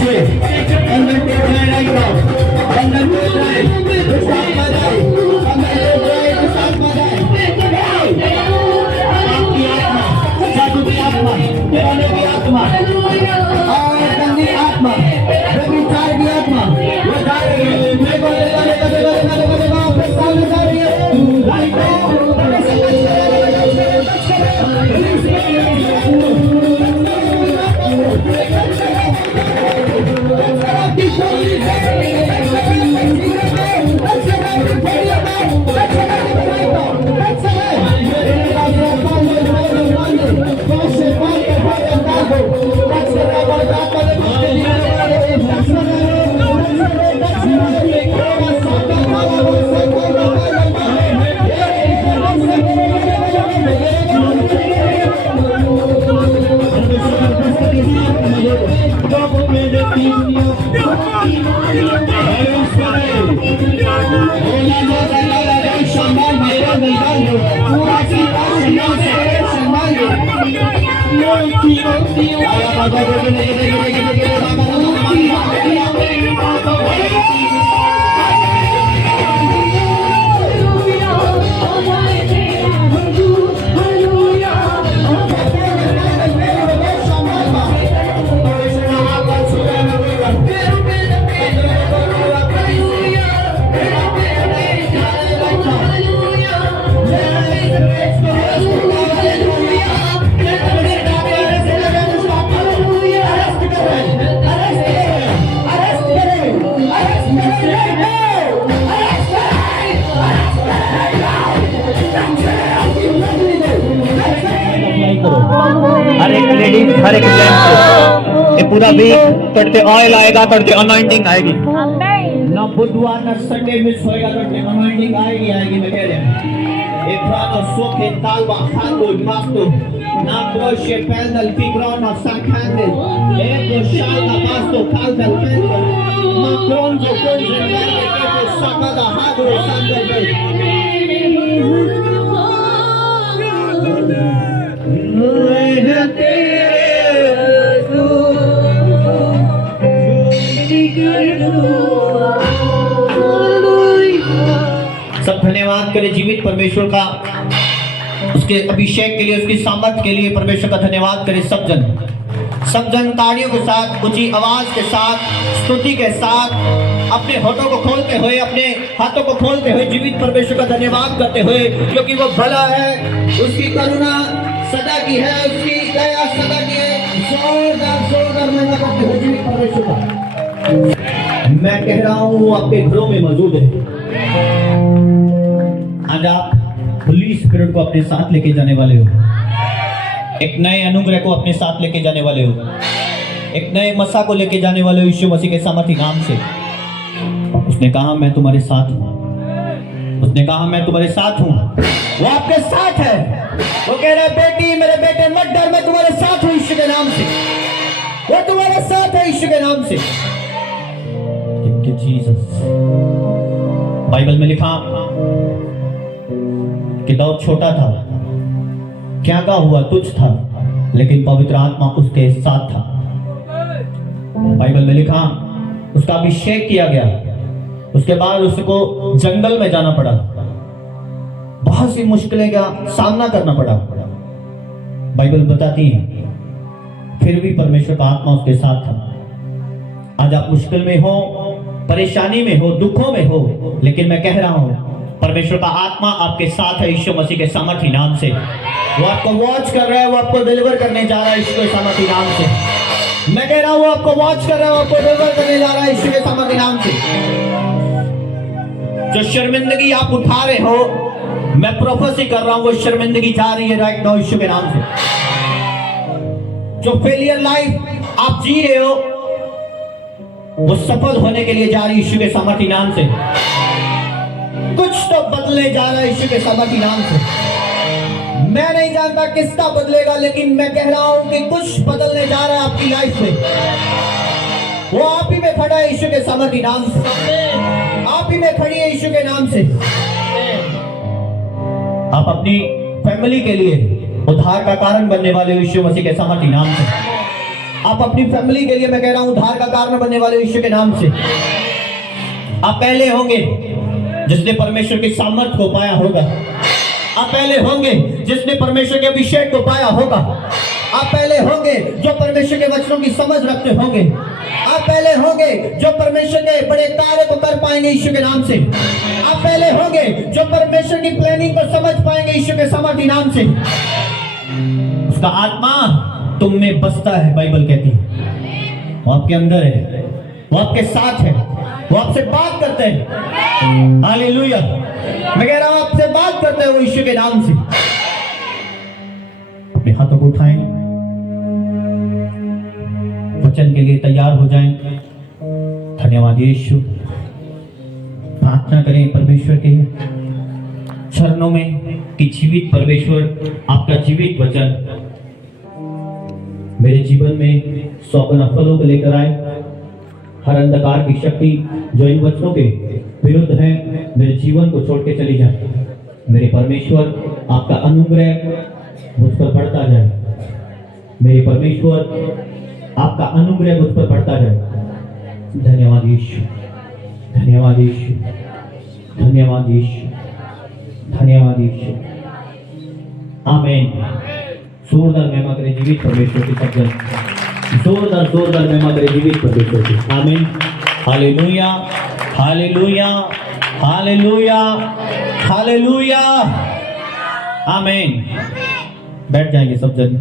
छे बंधन टूट जाए नहीं तो बंधन टूट जाए दुष्ट आत्मा जाए बंधन टूट जाए दुष्ट आत्मा जाए आपकी आत्मा जादू की आत्मा डराने की आत्मा और गंदी आत्मा व्यभिचार की आत्मा वो जा रही है मेरे को लेगा प्रस्ताव में जा रही है हर एक लेडीज हर एक जेंट्स ये पूरा वीक तड़ते ऑयल आएगा तड़ते अनॉइंटिंग आएगी ना बुधवार ना संडे मिस होएगा तड़ते अनॉइंटिंग आएगी मैं कह रहा हूं Efrano soke talba hando masto na broshe pendel figrono sankandel ego shalna masto kaldel pendel makronzo konze verde keko sakada hagro sandel सब धन्यवाद करें जीवित परमेश्वर का उसके अभिषेक के लिए उसकी सामर्थ के लिए परमेश्वर का धन्यवाद करें सब जन तालियों के साथ ऊंची आवाज के साथ स्तुति के साथ अपने होठों को खोलते हुए अपने हाथों को खोलते हुए जीवित परमेश्वर का धन्यवाद करते हुए क्योंकि वो भला है उसकी करुणा सदा की है उसकी दया सदा की है जोरदार महिमा करते हुए जीवित परमेश्वर का मैं कह रहा हूँ वो आपके घरों में मौजूद है। आज आप होली स्पिरिट को अपने साथ लेके जाने वाले हो एक नए अनुग्रह को अपने साथ लेके जाने वाले हो एक नए मसा को लेके जाने वाले हो यीशु मसीह के सामर्थी नाम से। उसने कहा मैं तुम्हारे साथ हूँ उसने कहा मैं तुम्हारे साथ हूँ वो आपके साथ है वो कह रहा है बेटी मेरे बेटे मत डर मैं तुम्हारे साथ हूँ यीशु के नाम से वो तुम्हारे साथ है यीशु के नाम से। जीसस बाइबल में लिखा कि दाऊद छोटा था क्या का हुआ तुच्छ था लेकिन पवित्र आत्मा उसके साथ था। बाइबल में लिखा उसका अभिषेक किया गया उसके बाद उसको जंगल में जाना पड़ा बहुत सी मुश्किलें का सामना करना पड़ा। बाइबल बताती है फिर भी परमेश्वर का आत्मा उसके साथ था। आज आप मुश्किल में हो परेशानी में हो दुखों में हो लेकिन मैं कह रहा हूं परमेश्वर का आत्मा आपके साथ है यीशु मसीह के सामर्थी नाम से। वो आपको वॉच कर रहा है वो आपको डिलीवर करने जा रहा है यीशु के सामर्थी नाम से। मैं कह रहा हूं वो आपको वॉच कर रहा है वो आपको डिलीवर करने जा रहा है यीशु के सामर्थी नाम से। जो शर्मिंदगी आप उठा रहे हो मैं प्रोफेसी कर रहा हूं वो शर्मिंदगी जा रही है राइट नाउ यीशु के नाम से। जो फेलियर लाइफ आप जी रहे हो वो सफल होने के लिए जा रही यीशु के सामर्थी नाम से। कुछ तो बदलने जा रहा है यीशु के सामर्थी नाम से। मैं नहीं जानता किसका बदलेगा लेकिन मैं कह रहा हूं कि कुछ बदलने जा रहा है आपकी लाइफ में। वो आप ही में खड़ा है यीशु के सामर्थी नाम से। आप ही में खड़ी है यीशु के नाम से। आप अपनी फैमिली के लिए उद्धार का कारण बनने वाले यीशु मसीह के सामर्थी नाम से। आप अपनी फैमिली के लिए, मैं कह रहा हूं, उद्धार का कारण बनने वाले यीशु के नाम से आप पहले होंगे जिसने परमेश्वर के सामर्थ को पाया होगा। आप पहले होंगे जिसने परमेश्वर के अभिषेक को पाया होगा। आप पहले होंगे जो परमेश्वर के वचनों की समझ रखते होंगे। आप पहले होंगे जो परमेश्वर के बड़े कार्य को कर पाएंगे यीशु के नाम से। आप पहले होंगे जो परमेश्वर की प्लानिंग को समझ पाएंगे यीशु के सामर्थी नाम से। उसका आत्मा तुम में बसता है, बाइबल कहती है। वो आपके अंदर है, वो आपके साथ है, वो आपसे बात करते हैं। हालेलुया। मैं कह रहा हूं आपसे बात करते हैं वो यीशु के नाम से। अपने हाथों को उठाएं, वचन के लिए तैयार हो जाएं। धन्यवाद यीशु। प्रार्थना करें परमेश्वर के चरणों में कि जीवित परमेश्वर आपका जीवित वचन मेरे जीवन में 100 गुना फलों को लेकर आए। हर अंधकार की शक्ति जो इन वचनों के विरुद्ध है मेरे जीवन को छोड़ के चली जाए। मेरे परमेश्वर आपका अनुग्रह मुझ पर बढ़ता जाए। मेरे परमेश्वर आपका अनुग्रह मुझ पर बढ़ता जाए। धन्यवाद यीशु, धन्यवाद यीशु, धन्यवाद यीशु, धन्यवाद यीशु। आमीन। जोरदार महिमा करे जीवित परमेश्वर की शब्द, जोरदार महिमा करे जीवित परमेश्वर की। आमीन। Hallelujah, hallelujah, hallelujah, hallelujah. आमीन। बैठ जाएंगे सब जन।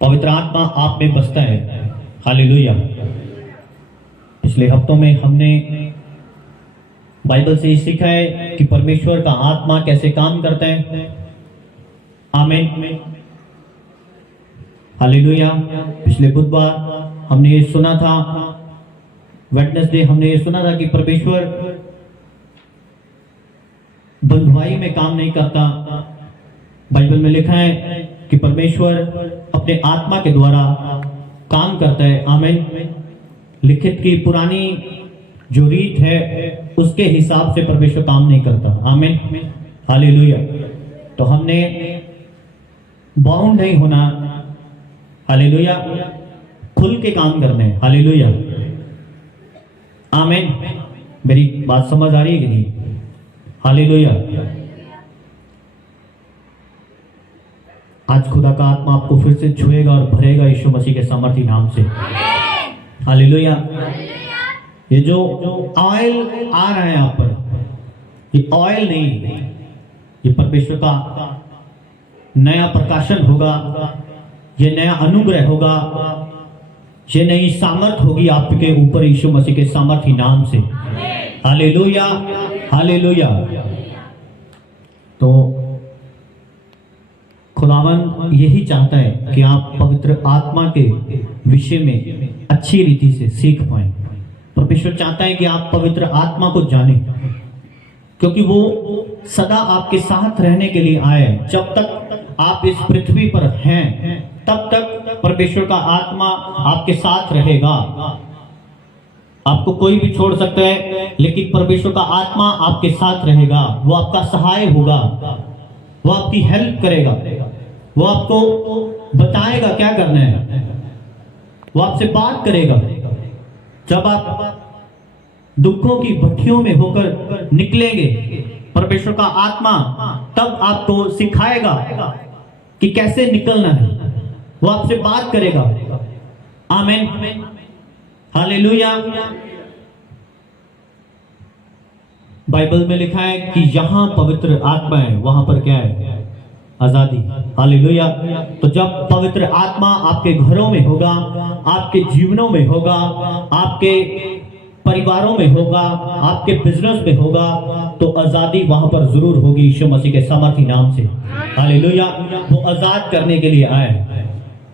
पवित्र आत्मा आप में बसता है। हालेलुया। पिछले हफ्तों में हमने बाइबल से सीखा है कि परमेश्वर का आत्मा कैसे काम करता है। आमीन। हालेलुया। पिछले बुधवार हमने ये सुना था, वेडनेसडे हमने ये सुना था कि परमेश्वर बंधुआई में काम नहीं करता। बाइबल में लिखा है कि परमेश्वर अपने आत्मा के द्वारा काम करता है। आमीन। लिखित की पुरानी जो रीत है उसके हिसाब से परमेश्वर काम नहीं करता। आमीन। हालेलुया। तो हमने बाउंड नहीं होना। हालेलुया। खुल के काम करने। हालेलुया। आमीन। मेरी बात समझ आ रही है कि नहीं? हालेलुया। आज खुदा का आत्मा आपको फिर से छुएगा और भरेगा यीशु मसीह के सामर्थी नाम से। हालेलुया। ये जो ऑयल आ रहा है यहाँ पर, ये ऑयल नहीं, ये परमेश्वर का नया प्रकाशन होगा, ये नया अनुग्रह होगा, ये नई सामर्थ होगी आपके ऊपर यीशु मसीह के सामर्थी नाम से। Hallelujah, hallelujah. तो खुदावन यही चाहता है कि आप पवित्र आत्मा के विषय में अच्छी रीति से सीख पाएं। परमेश्वर चाहता है कि आप पवित्र आत्मा को जानें, क्योंकि वो सदा आपके साथ रहने के लिए आए। जब तक आप इस पृथ्वी पर हैं तब तक परमेश्वर का आत्मा आपके साथ रहेगा। आपको कोई भी छोड़ सकता है, लेकिन परमेश्वर का आत्मा आपके साथ रहेगा। वो आपका सहाय होगा, वो आपकी हेल्प करेगा, वो आपको बताएगा क्या करना है, वो आपसे बात करेगा। जब आप दुखों की भट्टियों में होकर निकलेंगे, परमेश्वर का आत्मा तब आपको सिखाएगा कि कैसे निकलना है। वो आपसे बात करेगा। आमीन। हालेलुया। बाइबल में लिखा है कि जहां पवित्र आत्मा है वहां पर क्या है? आजादी। हालेलुया। तो जब पवित्र आत्मा आपके घरों में होगा, आपके जीवनों में होगा, आपके परिवारों में होगा, आपके बिजनेस में होगा, तो आजादी वहां पर जरूर होगी यीशु मसीह के सामर्थी नाम से। हालेलुया। वो आजाद करने के लिए आए।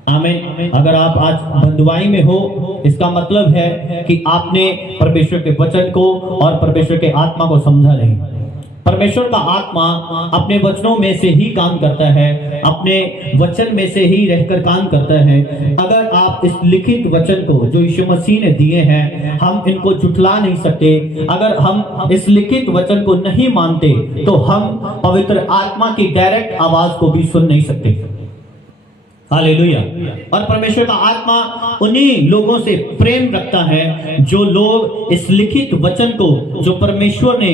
आमीन। अगर आप आज बंधुआई में हो, इसका मतलब है कि आपने परमेश्वर के वचन को और परमेश्वर के आत्मा को समझा नहीं। परमेश्वर का आत्मा अपने वचनों में से ही काम करता है, अपने वचन में से ही रहकर काम करता है। अगर आप इस लिखित वचन को जो यीशु मसीह ने दिए हैं, हम इनको झुठला नहीं सकते। अगर हम इस लिखित वचन को नहीं मानते तो हम पवित्र आत्मा की डायरेक्ट आवाज को भी सुन नहीं सकते। हालेलुया। और परमेश्वर का आत्मा उन्हीं लोगों से प्रेम रखता है जो लोग इस लिखित वचन को जो परमेश्वर ने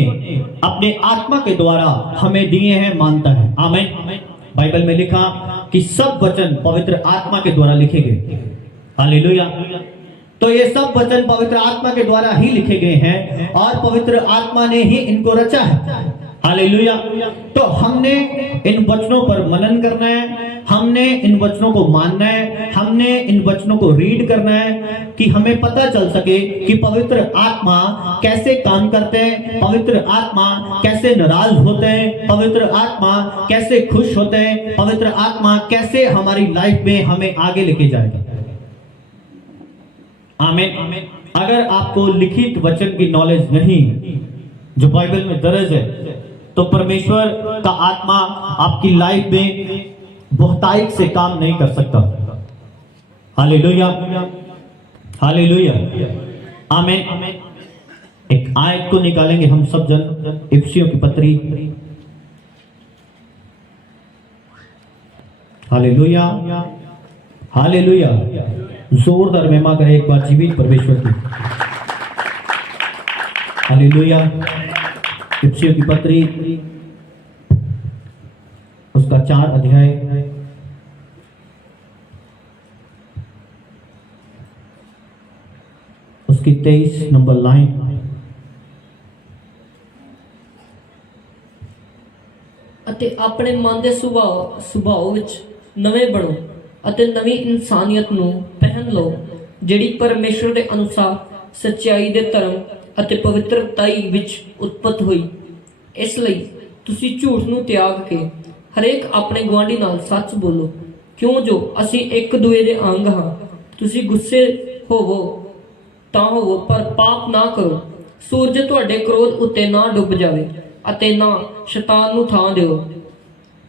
अपने आत्मा के द्वारा हमें दिए हैं मानता है। आमीन। बाइबल में लिखा कि सब वचन पवित्र आत्मा के द्वारा लिखे गए। हालेलुया। तो ये सब वचन पवित्र आत्मा के द्वारा ही लिखे गए हैं और पवित्र आत्मा ने ही इनको रचा है। हालेलुया। तो हमने इन वचनों पर मनन करना है, हमने इन वचनों को मानना है, हमने इन वचनों को रीड करना है कि हमें पता चल सके कि पवित्र आत्मा कैसे काम करते हैं, पवित्र आत्मा कैसे नाराज होते हैं, पवित्र आत्मा कैसे खुश होते हैं, पवित्र आत्मा कैसे हमारी लाइफ में हमें आगे लेके जाएगा। आमीन। अगर आपको लिखित वचन की नॉलेज नहीं है जो बाइबल में दर्ज है, तो परमेश्वर का आत्मा आपकी लाइफ में बहुतायत से काम नहीं कर सकता। हालेलुया। हालेलुया। आमीन। एक आयत को निकालेंगे हम सब जन, इफिसियों की पत्री। हालेलुया। हालेलुया। जोरदार महिमा करें एक बार जीवित परमेश्वर की। हालेलुया। इफिसियों की पत्री उसका 4 अध्याय उसकी 23 नंबर लाइन। ਅਤੇ ਆਪਣੇ ਮਨ ਦੇ ਸੁਭਾਅ ਵਿੱਚ ਨਵੇਂ ਬਣੋ ਅਤੇ ਨਵੀਂ ਇਨਸਾਨੀਅਤ ਨੂੰ ਪਹਿਨ ਲਓ ਜਿਹੜੀ ਪਰਮੇਸ਼ਰ ਦੇ ਅਨੁਸਾਰ ਸੱਚਾਈ ਦੇ ਧਰਮ ਅਤੇ ਪਵਿੱਤਰਤਾਈ ਵਿੱਚ ਉਤਪਤ ਹੋਈ। ਇਸ ਲਈ ਤੁਸੀਂ ਝੂਠ ਨੂੰ ਤਿਆਗ ਕੇ ਹਰੇਕ ਆਪਣੇ ਗੁਆਂਢੀ ਨਾਲ ਸੱਚ ਬੋਲੋ, ਕਿਉਂ ਜੋ ਅਸੀਂ ਇੱਕ ਦੂਏ ਦੇ ਅੰਗ ਹਾਂ। ਤੁਸੀਂ ਗੁੱਸੇ ਹੋਵੋ ਤਾਂ ਹੋਵੋ ਪਰ ਪਾਪ ਨਾ ਕਰੋ। ਸੂਰਜ ਤੁਹਾਡੇ ਕ੍ਰੋਧ ਉੱਤੇ ਨਾ ਡੁੱਬ ਜਾਵੇ ਅਤੇ ਨਾ ਸ਼ੈਤਾਨ ਨੂੰ ਥਾਂ ਦਿਓ।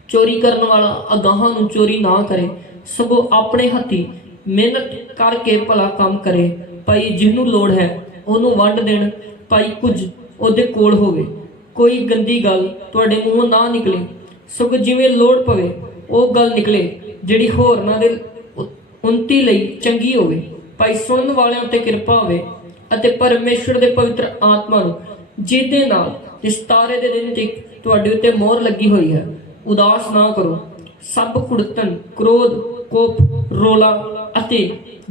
ਚੋਰੀ ਕਰਨ ਵਾਲਾ ਅਗਾਹਾਂ ਨੂੰ ਚੋਰੀ ਨਾ ਕਰੇ, ਸਗੋਂ ਆਪਣੇ ਹੱਥੀਂ ਮਿਹਨਤ ਕਰਕੇ ਭਲਾ ਕੰਮ ਕਰੇ। ਭਾਈ ਜਿਹਨੂੰ ਲੋੜ ਹੈ ਉਹਨੂੰ ਵੰਡ ਦੇਣ, ਭਾਈ ਕੁਝ ਉਹਦੇ ਕੋਲ ਹੋਵੇ। ਕੋਈ ਗੰਦੀ ਗੱਲ ਤੁਹਾਡੇ ਮੂੰਹੋਂ ਨਾ ਨਿਕਲੇ, ਸਗੋਂ ਜਿਵੇਂ ਲੋੜ ਪਵੇ ਉਹ ਗੱਲ ਨਿਕਲੇ ਜਿਹੜੀ ਹੋਰਨਾਂ ਦੇ ਉੱਨਤੀ ਲਈ ਚੰਗੀ ਹੋਵੇ। ਭਾਈ ਸੁਣਨ ਵਾਲਿਆਂ ਤੇ ਕਿਰਪਾ ਹੋਵੇ ਅਤੇ ਪਰਮੇਸ਼ਰ ਦੇ ਪਵਿੱਤਰ ਆਤਮਾ ਨੂੰ ਜਿਹਦੇ ਨਾਲ ਨਿਸਤਾਰੇ ਦੇ ਦਿਨ ਤੱਕ ਤੁਹਾਡੇ ਉੱਤੇ ਮੋਹਰ ਲੱਗੀ ਹੋਈ ਹੈ ਉਦਾਸ ਨਾ ਕਰੋ। ਸਭ ਕੁੜਤਣ, ਕ੍ਰੋਧ, ਕੋਪ, ਰੋਲਾ ਅਤੇ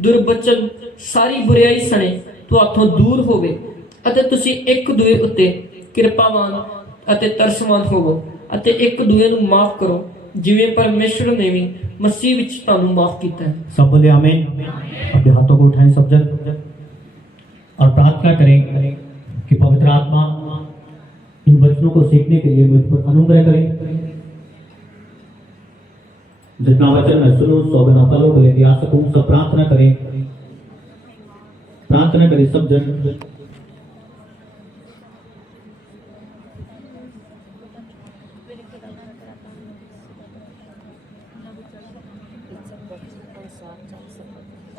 ਦੁਰਬਚਨ ਸਾਰੀ ਬੁਰਾਈ ਸਣੇ ਤੁਹਾਥੋਂ ਦੂਰ ਹੋਵੇ ਅਤੇ ਤੁਸੀਂ ਇੱਕ ਦੂਏ ਉੱਤੇ ਕਿਰਪਾਵਾਨ ਅਤੇ ਤਰਸਵਾਨ ਹੋਵੋ ਅਤੇ ਇੱਕ ਦੂਏ ਨੂੰ ਮਾਫ ਕਰੋ ਜਿਵੇਂ परमेश्वर ने भी मसीह विच ਤੁਹਾਨੂੰ माफ किया है। सब बोले आमीन। अपने हाथों को उठाएं सब जन और प्रार्थना करें कि पवित्र आत्मा इन वचनों को सीखने के लिए मुझ पर अनुग्रह करें। जितना वचन मैं सुनूं 100 गुना फलों को लेके आ सकूं। सब प्रार्थना करें, प्रार्थना करें सब जन।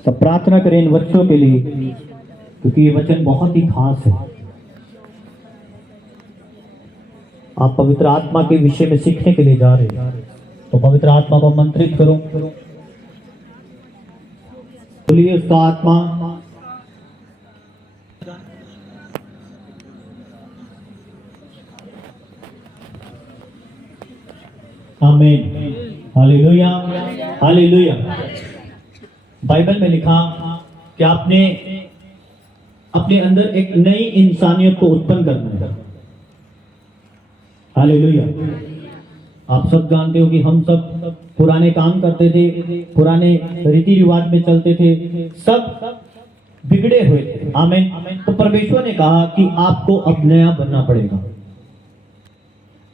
सब प्रार्थना करें इन वचनों के लिए, क्योंकि ये वचन बहुत ही खास है। आप पवित्र आत्मा के विषय में सीखने के लिए जा रहे हैं, तो पवित्र आत्मा को आमंत्रित करो। बोलिए उसका आत्मा आमीन। हालेलुया। हालेलुया। बाइबल में लिखा कि आपने अपने अंदर एक नई इंसानियत को उत्पन्न करना है। हालेलुया। आप सब जानते हो कि हम सब पुराने काम करते थे, पुराने रीति रिवाज में चलते थे, सब बिगड़े हुए थे। आमीन। तो परमेश्वर ने कहा कि आपको अब नया बनना पड़ेगा।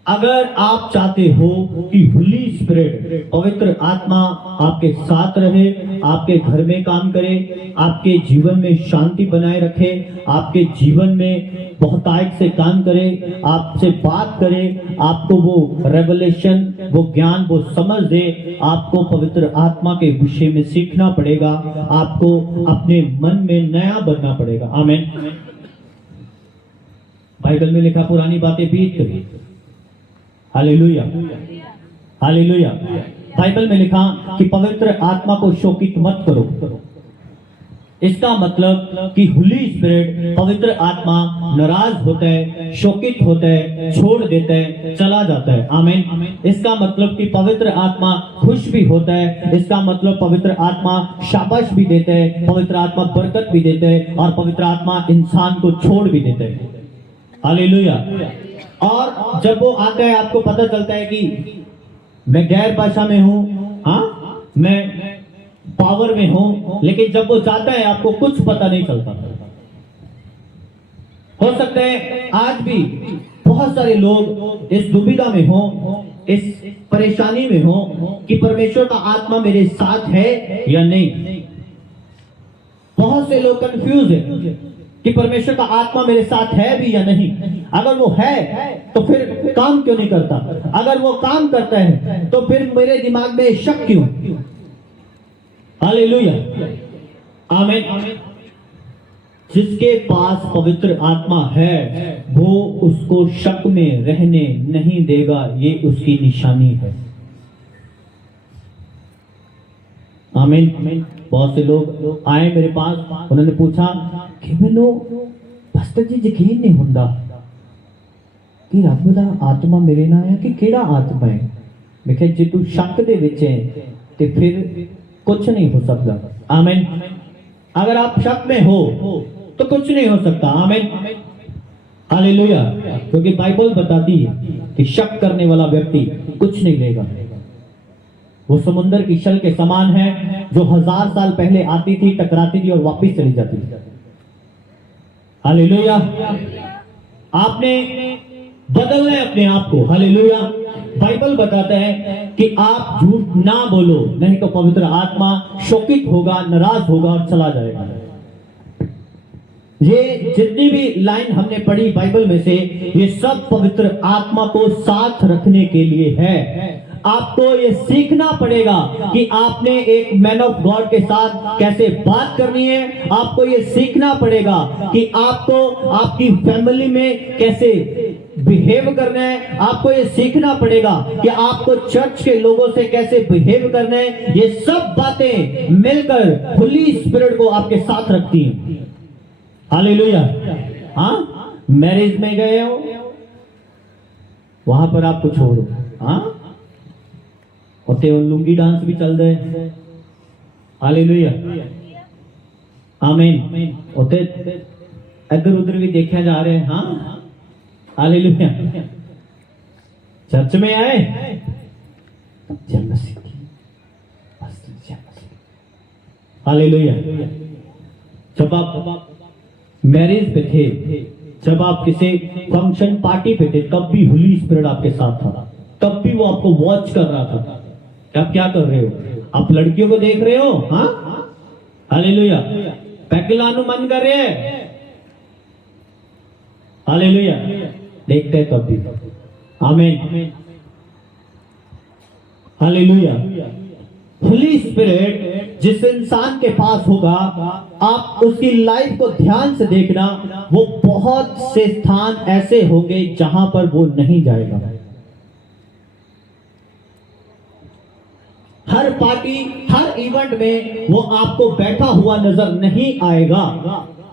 अगर आप चाहते हो कि होली स्पिरिट पवित्र आत्मा आपके साथ रहे, आपके घर में काम करे, आपके जीवन में शांति बनाए रखे, आपके जीवन में बहुतायत से काम करे, आपसे बात करे, आपको वो रेवलेशन, वो ज्ञान, वो समझ दे, आपको पवित्र आत्मा के विषय में सीखना पड़ेगा। आपको अपने मन में नया बनना पड़ेगा। आमीन। बाइबल में लिखा पुरानी बातें बीत गई। हालेलुया। हालेलुया। बाइबल में लिखा कि पवित्र आत्मा को शोकित मत करो। इसका मतलब कि होली स्पिरिट, पवित्र आत्मा नाराज होता है, शोकित होता है, छोड़ देता है, चला जाता है। आमीन। इसका मतलब कि पवित्र आत्मा खुश भी होता है, इसका मतलब पवित्र आत्मा शाबाश भी देता है, पवित्र आत्मा बरकत भी देता है, और पवित्र आत्मा इंसान को छोड़ भी देता है। हालेलुया। और जब वो आता है, आपको पता चलता है कि मैं गैर भाषा में हूं, हाँ, मैं पावर में हूं, लेकिन जब वो जाता है आपको कुछ पता नहीं चलता। हो सकता है आज भी बहुत सारे लोग इस दुविधा में हो, इस परेशानी में हो कि परमेश्वर का आत्मा मेरे साथ है या नहीं। बहुत से लोग कंफ्यूज है कि परमेश्वर का आत्मा मेरे साथ है भी या नहीं। अगर वो है तो फिर काम क्यों नहीं करता? अगर वो काम करता है तो फिर मेरे दिमाग में शक क्यों? हालेलुया, आमीन। जिसके पास पवित्र आत्मा है वो उसको शक में रहने नहीं देगा, ये उसकी निशानी है। आमीन। बहुत से लोग आए मेरे पास, उन्होंने पूछा कि मैनू पास्टर जी यकीन नहीं होता कि रब दा आत्मा मेरे नाल है कि केड़ा आत्मा है। मैं कहा जे तू शक दे विच है ते फिर कुछ नहीं हो सकता। आमीन। अगर आप शक में हो तो कुछ नहीं हो सकता। आमीन, हालेलुया। क्योंकि बाइबल बताती है कि शक करने वाला व्यक्ति कुछ नहीं लेगा। वो समुद्र की शल के समान है जो 1000 साल पहले आती थी, टकराती थी और वापस चली जाती थी। हालेलुया। आपने बदलना है अपने आप को। हालेलुया। बाइबल बताता है कि आप झूठ ना बोलो, नहीं तो पवित्र आत्मा शोकित होगा, नाराज होगा और चला जाएगा। ये जितनी भी लाइन हमने पढ़ी बाइबल में से, ये सब पवित्र आत्मा को साथ रखने के लिए है। आपको ये सीखना पड़ेगा कि आपने एक मैन ऑफ गॉड के साथ कैसे बात करनी है। आपको ये सीखना पड़ेगा कि आपको आपकी फैमिली में कैसे बिहेव करना है। आपको ये सीखना पड़ेगा कि आपको चर्च के लोगों से कैसे बिहेव करना है। ये सब बातें मिलकर होली स्पिरिट को आपके साथ रखती हैं। हालेलुया। हाँ, मैरिज में गए हो, वहां पर आपको छोड़ो। हाँ, होते वो लुंगी डांस भी चल रहे। हालेलुया, आमीन। होते इधर उधर भी देखा जा रहे हैं। हाँ, हालेलुया। चर्च में आए, जय मसीह की, जय मसीह। हालेलुया। जब आप मैरिज पे थे, जब आप किसी फंक्शन पार्टी पे थे, तब भी होली स्पिरिट आपके साथ था। तब भी वो आपको वॉच कर रहा था। आप क्या कर रहे हो? आप लड़कियों को देख रहे हो? हाँ, हालेलुया। पैग लाने मन कर रहे हैं। हालेलुया। देखते हैं तब भी। आमीन, हालेलुया। होली स्पिरिट जिस इंसान के पास होगा, आप उसकी लाइफ को ध्यान से देखना, वो बहुत से स्थान ऐसे होंगे जहां पर वो नहीं जाएगा। हर पार्टी, हर इवेंट में वो आपको बैठा हुआ नजर नहीं आएगा।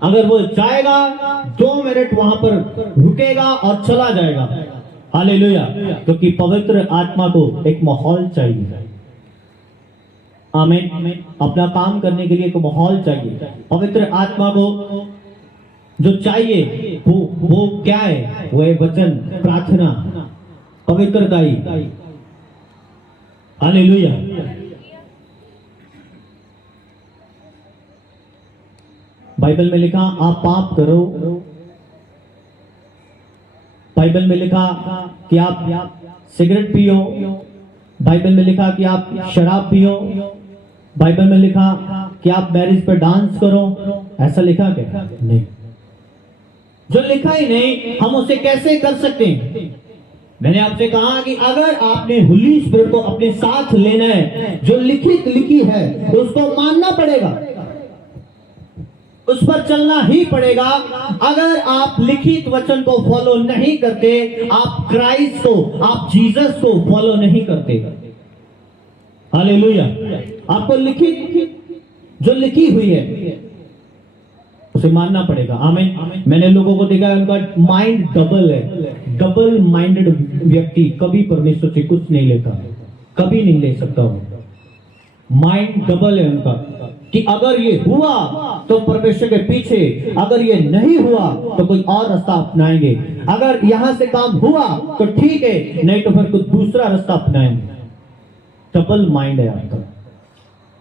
अगर वो जाएगा 2 मिनट वहां पर रुकेगा और चला जाएगा। हालेलुया। क्योंकि पवित्र आत्मा को एक माहौल चाहिए। आमीन। अपना काम करने के लिए एक माहौल चाहिए। पवित्र आत्मा को जो चाहिए वो क्या है? वो है वचन, प्रार्थना, पवित्रताई। हालेलुया। बाइबल में लिखा आप पाप करो। बाइबल में लिखा कि आप सिगरेट पियो। बाइबल में लिखा कि आप शराब पियो। बाइबल में लिखा कि आप मैरिज पर डांस करो। ऐसा लिखा क्या? नहीं। जो लिखा ही नहीं, हम उसे कैसे कर सकते हैं? मैंने आपसे कहा कि अगर आपने होली स्पिरिट को अपने साथ लेना है, जो लिखी है उसको मानना पड़ेगा, उस पर चलना ही पड़ेगा। अगर आप लिखित वचन को फॉलो नहीं करते, आप क्राइस्ट को, आप जीसस को फॉलो नहीं करते। हालेलुया। आपको लिखित जो लिखी हुई है उसे मानना पड़ेगा। आमीन। मैंने लोगों को देखा है उनका माइंड डबल है। डबल माइंडेड व्यक्ति कभी परमेश्वर से कुछ नहीं लेता, कभी नहीं ले सकता। वो माइंड डबल है उनका कि अगर ये हुआ तो परमेश्वर के पीछे, अगर ये नहीं हुआ तो कोई और रास्ता अपनाएंगे, अगर यहां से काम हुआ तो ठीक है, नहीं तो फिर कुछ दूसरा रास्ता अपनाएंगे। डबल माइंड है आपका,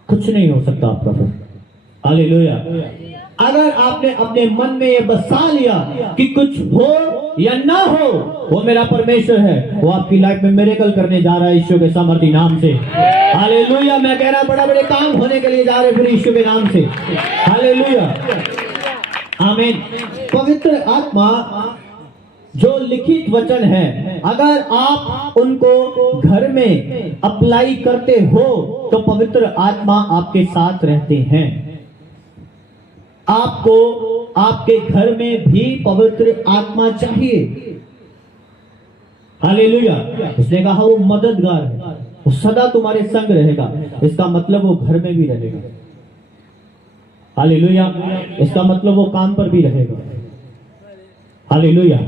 कुछ नहीं हो सकता आपका फिर। हालेलुया। अगर आपने अपने मन में ये बसा लिया कि कुछ हो या ना हो, वो मेरा परमेश्वर है, वो आपकी लाइफ में मिरेकल करने जा रहा है यीशु के सामर्थी नाम से। हालेलुया। मैं कह रहा बड़ा बड़े काम होने के लिए जा रहे फिर यीशु के नाम से। हालेलुया। आमीन। पवित्र आत्मा जो लिखित वचन है, अगर आप उनको घर में अप्लाई करते हो तो पवित्र आत्मा आपके साथ रहते हैं। आपको आपके घर में भी पवित्र आत्मा चाहिए। हालेलुया। उसने कहा वो मददगार है, वो सदा तुम्हारे संग रहेगा। इसका मतलब वो घर में भी रहेगा। हालेलुया। इसका मतलब वो काम पर भी रहेगा। हालेलुया।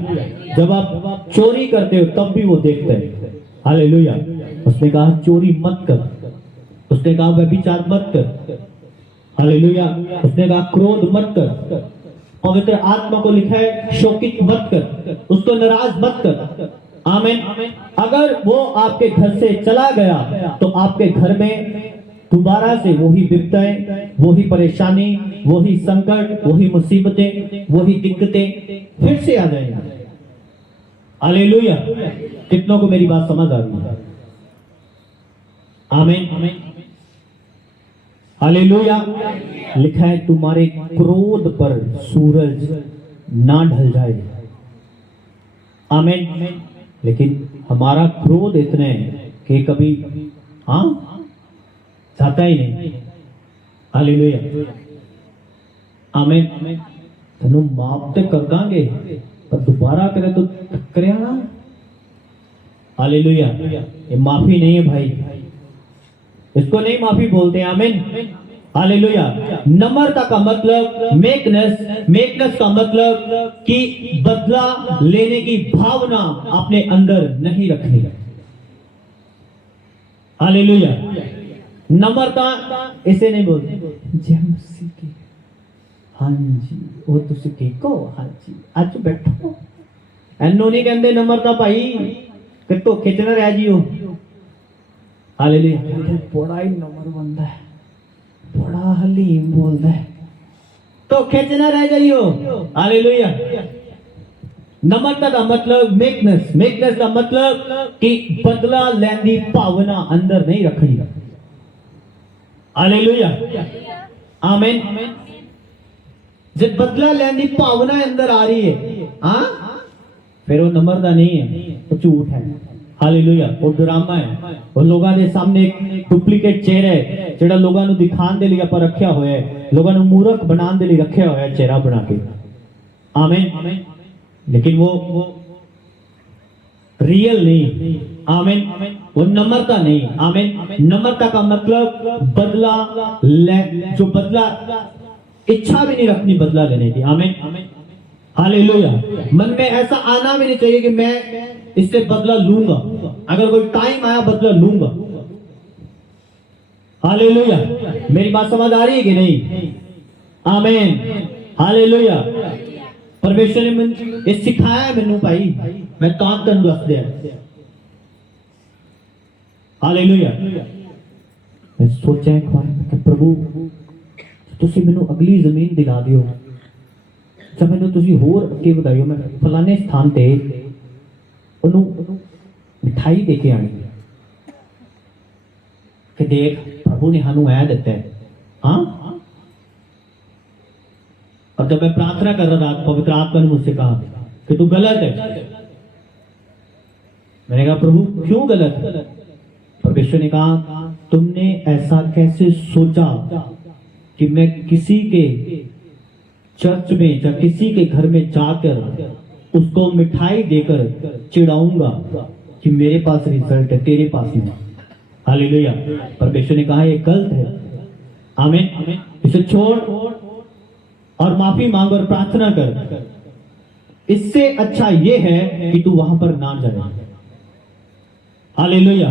जब आप चोरी करते हो तब भी वो देखते हैं। हालेलुया। उसने कहा चोरी मत कर, उसने कहा व्यभिचार मत कर। हालेलुया। उसने कहा क्रोध मत कर। पवित्र आत्मा को लिखा है शोकित मत कर, उसको नाराज मत कर। आमीन। अगर वो आपके घर से चला गया तो आपके घर में दोबारा से वही विपदाएं, वही परेशानी, वही संकट, वही मुसीबतें, वही दिक्कतें फिर से आ जाएंगी। हालेलुया। कितनों को मेरी बात समझ आ रही है? आमीन। हालेलुया। लिखा है तुम्हारे क्रोध पर सूरज ना ढल जाए। आमीन। लेकिन हमारा क्रोध इतने है कि कभी जाता ही नहीं। हालेलुया। आमीन। तनु माफ तो कर दांगे पर दोबारा करे तो करे ना। हालेलुया। ये माफी नहीं है भाई, इसको नहीं माफी बोलते। आमीन। हालेलुया। नम्रता का मतलब मेकनेस का मतलब कि बदला लेने की भावना अपने अंदर नहीं रखनी। हालेलुया। नम्रता इसे नहीं बोलते जय मसीह की, हाँ जी वो तुसी ठीक हो, हाँ जी आज बैठो। एनो नहीं कहते नम्रता भाई कि तो खिंचना रह जियो। हालेलुया। बड़ा ही नम्र बंदा है, बड़ा हलीम बोलता है, तो खिंचना रह जाइयो। हालेलुया। नम्रता का मतलब मेकनेस का मतलब कि बदला लेने की भावना अंदर नहीं रखनी। हालेलुया। आमीन। जब बदला लेने की भावना अंदर आ रही है, फिर वो नम्रता नहीं है, वो झूठ है। हालेलुया। वो ड्रामा है, वो लोगों के सामने एक डुप्लीकेट चेहरा है जेड़ा लोगों को दिखाने के लिए पर रखा हुआ है, लोगों को मूर्ख बनाने के लिए रखा हुआ है चेहरा बना के। आमीन। लेकिन वो रियल नहीं। आमीन। वो नम्रता नहीं। आमीन। नम्रता का मतलब जो बदला इच्छा भी नहीं रखनी बदला लेने की। आमीन। हालेलुया। मन में ऐसा आना भी नहीं चाहिए कि मैं इससे बदला लूंगा, अगर कोई टाइम आया बदला लूंगा। हालेलुया। मेरी बात समझ आ रही है कि नहीं? आमीन। हालेलुया। परमेश्वर ने ये सिखाया मैनू भाई, मैं काम तेन दस दिया। हालेलुया। मैं सोचा एक बार कि प्रभु तुसी मैनू अगली जमीन दिला दियो, जब मैनू तुसी होर अगे बताइयो मैं फलाने स्थान ते ओनू मिठाई दे के आनी कि देख प्रभु ने सानू ऐ दिता है। हाँ। और जब मैं प्रार्थना कर रहा था पवित्र आत्मा ने मुझसे कहा कि तू गलत है। मैंने कहा प्रभु क्यों गलत है? परमेश्वर ने कहा तुमने ऐसा कैसे सोचा कि मैं किसी के चर्च में या किसी के घर में जाकर उसको मिठाई देकर चिढ़ाऊंगा कि मेरे पास रिजल्ट है तेरे पास नहीं। हालेलुया। परमेश्वर ने कहा ये गलत है, आमीन, इसे छोड़ और माफी मांग और प्रार्थना कर। इससे अच्छा ये है कि तू वहां पर ना जाए। हालेलुया।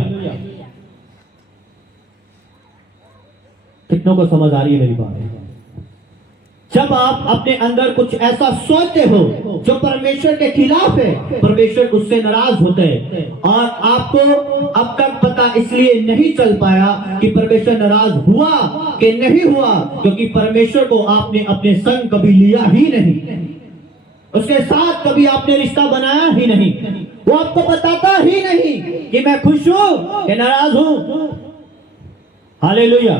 कितनों को समझ आ रही है मेरी बात? जब आप अपने अंदर कुछ ऐसा सोचते हो जो परमेश्वर के खिलाफ है, परमेश्वर उससे नाराज होते हैं। और आपको अब तक पता इसलिए नहीं चल पाया कि परमेश्वर नाराज हुआ कि नहीं हुआ, क्योंकि परमेश्वर को आपने अपने संग कभी लिया ही नहीं, उसके साथ कभी आपने रिश्ता बनाया ही नहीं। वो आपको बताता ही नहीं कि मैं खुश हूं कि नाराज हूं। हालेलुया,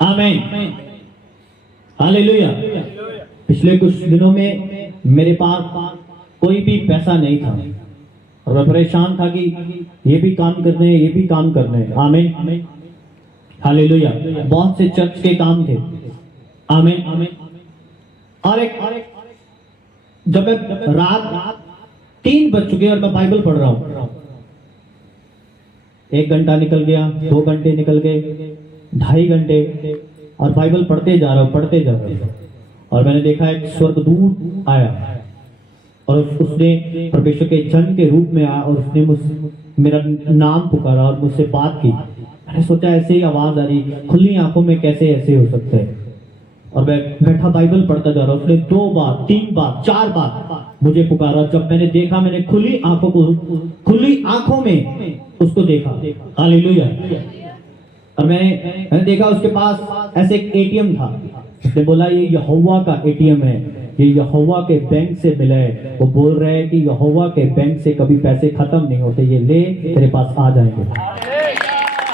आमीन, हालेलुया। पिछले कुछ दिनों में मेरे पास कोई भी पैसा नहीं था और मैं परेशान था कि ये भी काम करने हैं, ये भी काम करने हैं। आमीन, हालेलुया। बहुत से चर्च के काम थे। आमीन। और एक जब मैं रात 3 बज चुके और मैं बाइबल पढ़ रहा हूं, 1 घंटा निकल गया, 2 घंटे निकल गए, 2.5 घंटे, और बाइबल पढ़ते जा रहा हूं। और मैंने देखा एक स्वर्गदूत आया और उसने परमेश्वर के जन के रूप में आया और उसने मेरा नाम पुकारा और मुझसे बात की। मैंने सोचा ऐसे ही आवाज आ रही, खुली आंखों में कैसे ऐसे हो सकते हैं। और मैं बैठा बाइबल पढ़ता जा रहा हूं। उसने 2 बार, 3 बार, 4 बार मुझे पुकारा। जब मैंने देखा, मैंने खुली आंखों में उसको देखा। हालेलुया। और मैंने देखा उसके पास ऐसे एक एटीएम था। उसने बोला ये यहोवा का एटीएम है, ये यहोवा के बैंक से मिला है। वो बोल रहे हैं कि यहोवा के बैंक से कभी पैसे खत्म नहीं होते, ये ले तेरे पास आ जाएंगे।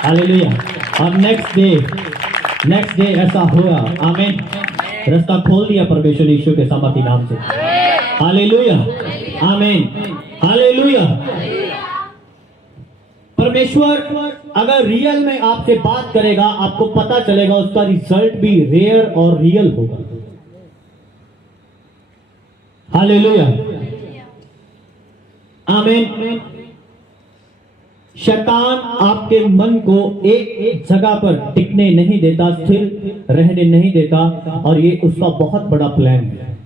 हालेलुया। और नेक्स्ट डे ऐसा हुआ। आमीन। रास्ता खोल दिया परमेश्वर यीशु के सामर्थी नाम से। हालेलुया, आमीन, हालेलुया। परमेश्वर अगर रियल में आपसे बात करेगा, आपको पता चलेगा, उसका रिजल्ट भी रेयर और रियल होगा। हालेलुया, आमीन। शैतान आपके मन को एक जगह पर टिकने नहीं देता, स्थिर रहने नहीं देता, और ये उसका बहुत बड़ा प्लान है।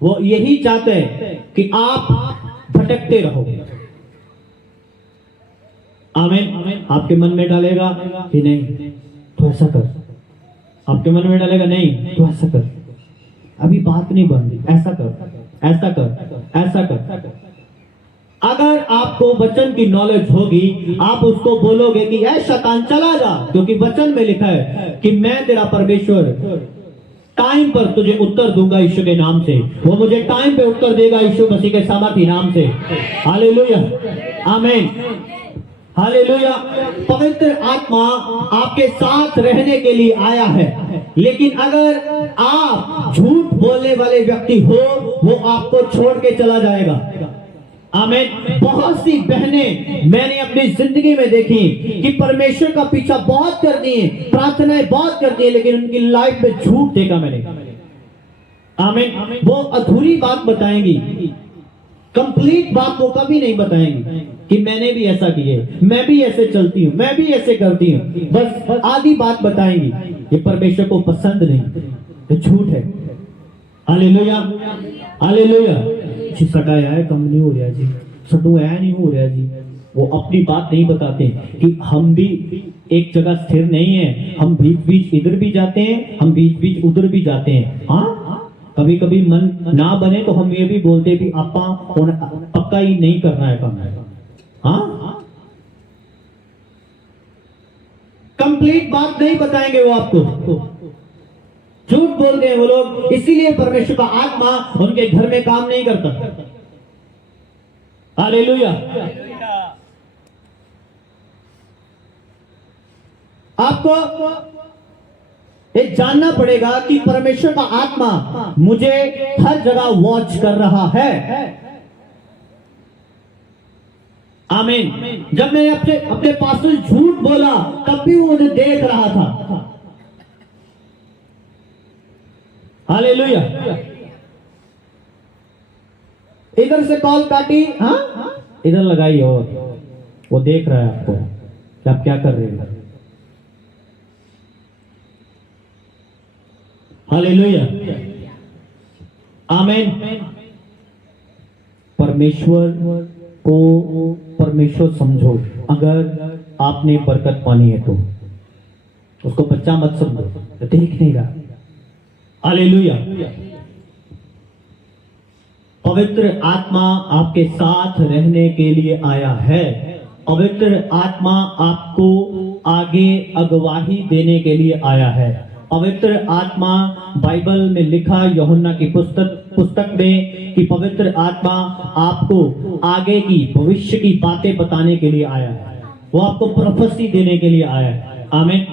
वो यही चाहते हैं कि आप भटकते रहो। आमीन। आपके मन में डालेगा कि नहीं तो ऐसा कर, आपके मन में डालेगा नहीं तो ऐसा कर, अभी बात नहीं बन रही, ऐसा कर, ऐसा कर, ऐसा कर। अगर आपको वचन की नॉलेज होगी, आप उसको बोलोगे कि ऐ शैतान चला जा, क्योंकि वचन में लिखा है कि मैं तेरा परमेश्वर टाइम पर तुझे उत्तर दूंगा यीशु के नाम से। वो मुझे टाइम पे उत्तर देगा यीशु मसीह के सामर्थी नाम से। हालेलुया, आमीन, हालेलुया। पवित्र आत्मा आपके साथ रहने के लिए आया है, लेकिन अगर आप झूठ बोलने वाले व्यक्ति हो, वो आपको छोड़ के चला जाएगा। आमीन। बहुत सी बहनें मैंने अपनी जिंदगी में देखी कि परमेश्वर का पीछा बहुत करती हैं, प्रार्थनाएं बहुत करती हैं, लेकिन उनकी लाइफ में झूठ देखा मैंने। आमीन। वो अधूरी बात बताएंगी, कंप्लीट बात वो कभी नहीं बताएंगी कि मैंने भी ऐसा किया, मैं भी ऐसे चलती हूँ, मैं भी ऐसे करती हूँ, बस आधी बात बताएंगी। ये परमेश्वर को पसंद नहीं, ये झूठ है। Hallelujah, hallelujah. सटाया है कम नहीं हो रहा जी, सटू है नहीं हो रहा जी। वो अपनी बात नहीं बताते कि हम भी एक जगह स्थिर नहीं है, हम बीच बीच इधर भी जाते हैं, हम बीच बीच उधर भी जाते हैं। हाँ, कभी कभी मन ना बने तो हम ये भी बोलते भी आपा पक्का ही नहीं करना है काम। हाँ, कंप्लीट बात नहीं बताएंगे वो आपको, झूठ बोलते हैं वो लोग। इसीलिए परमेश्वर का आत्मा उनके घर में काम नहीं करता। हालेलुया। आपको ये जानना पड़ेगा कि परमेश्वर का आत्मा मुझे हर जगह वॉच कर रहा है। आमीन। जब मैं अपने पास से झूठ बोला, तब भी वो मुझे देख रहा था। हालेलुया। इधर से कॉल काटी, हाँ इधर लगाई, और वो देख रहा है आपको कि आप क्या कर रहे हो। हालेलुया, आमीन। परमेश्वर को परमेश्वर समझो। अगर आपने बरकत पानी है तो उसको बच्चा मत समझो, तो देख नहीं रहा। हालेलुया। पवित्र आत्मा आपके साथ रहने के लिए आया है। पवित्र आत्मा आपको आगे अगवाही देने के लिए आया है। पवित्र आत्मा, बाइबल में लिखा यूहन्ना की पुस्तक में कि पवित्र आत्मा आपको आगे की भविष्य की बातें बताने के लिए आया है। वो आपको प्रोफेसी देने के लिए आया है। आमीन।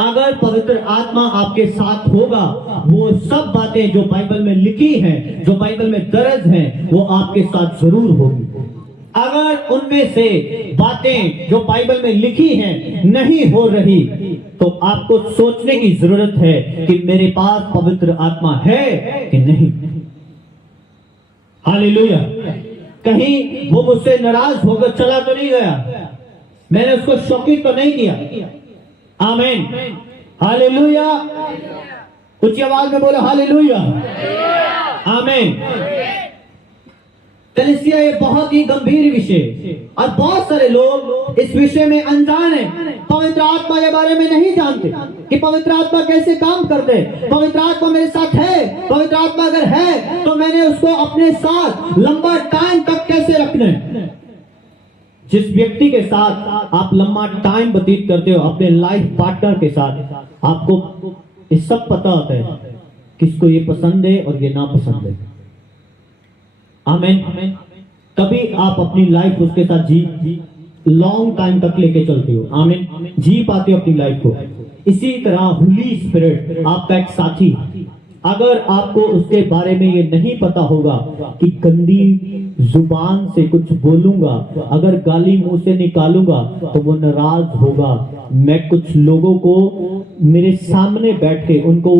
अगर पवित्र आत्मा आपके साथ होगा, वो सब बातें जो बाइबल में लिखी हैं, जो बाइबल में दर्ज हैं, वो आपके साथ जरूर होगी। अगर उनमें से बातें जो बाइबल में लिखी हैं नहीं हो रही, तो आपको सोचने की जरूरत है कि मेरे पास पवित्र आत्मा है कि नहीं। हालेलुया। कहीं वो मुझसे नाराज होकर चला तो नहीं गया, मैंने उसको शौकीत तो नहीं किया। आमीन। हालेलुया। ऊंची आवाज में बोलो हालेलुया, आमीन। कलीसिया ये बहुत ही गंभीर विषय, और बहुत सारे लोग इस विषय में अनजान हैं। पवित्र आत्मा के बारे में नहीं जानते कि पवित्र आत्मा कैसे काम करते। पवित्र आत्मा मेरे साथ है, पवित्र आत्मा अगर है तो मैंने उसको अपने साथ लंबा टाइम तक कैसे रखना है। जिस व्यक्ति के साथ आप लंबा टाइम व्यतीत करते हो, अपने लाइफ पार्टनर के साथ, आपको ये सब पता होता है किसको ये पसंद है और ये ना पसंद है। आमीन। कभी आप अपनी लाइफ उसके साथ लॉन्ग टाइम तक लेके चलते हो। आमीन। जी पाते हो अपनी लाइफ को। इसी तरह होली स्पिरिट आपका एक साथी, अगर आपको उसके बारे में ये नहीं पता होगा कि गंदी जुबान से कुछ बोलूंगा, अगर गाली मुंह से निकालूंगा तो वो नाराज होगा। मैं कुछ लोगों को मेरे सामने बैठ के उनको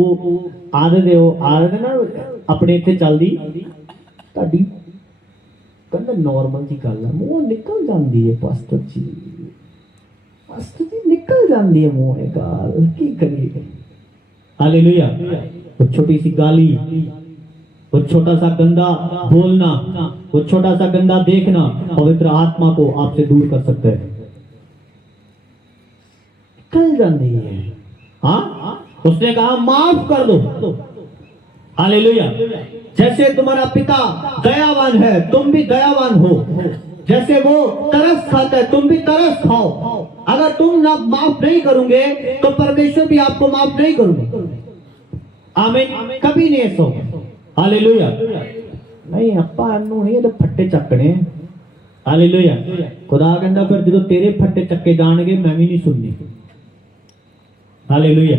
आदत है ना अपने इत्थे चलदी ਤੁਹਾਡੀ ਕਹਿੰਦਾ ਨੋਰਮਲ ਜੀ ਗੱਲ ਆ, ਮੂੰਹ ਨਿਕਲ ਜਾਂਦੀ ਹੈ ਪਾਸਟਰ ਜੀ ਨਿਕਲ ਜਾਂਦੀ ਹੈ ਮੂੰਹ ਇਹ ਗੱਲ, ਕੀ ਕਰੀਏ। हालेलुया। वो छोटी सी गाली, वो छोटा सा गंदा बोलना, वो छोटा सा गंदा देखना पवित्र आत्मा को आपसे दूर कर सकता है। निकल जाती है। हाँ, उसने कहा माफ कर दो। हालेलुया। जैसे तुम्हारा पिता दयावान है, तुम भी दयावान हो। जैसे वो तरस खाता है, तुम भी तरस खाओ। अगर तुम ना माफ नहीं करोगे तो परमेश्वर भी आपको माफ नहीं करूंगा। आमीन। कभी नहीं ऐसा। हालेलुया। नहीं अपा नू नहीं, तो फट्टे चकने। हालेलुया। खुदा कहता फिर जो तेरे फट्टे चक्के जाणगे मैं भी नहीं सुननी। हालेलुया।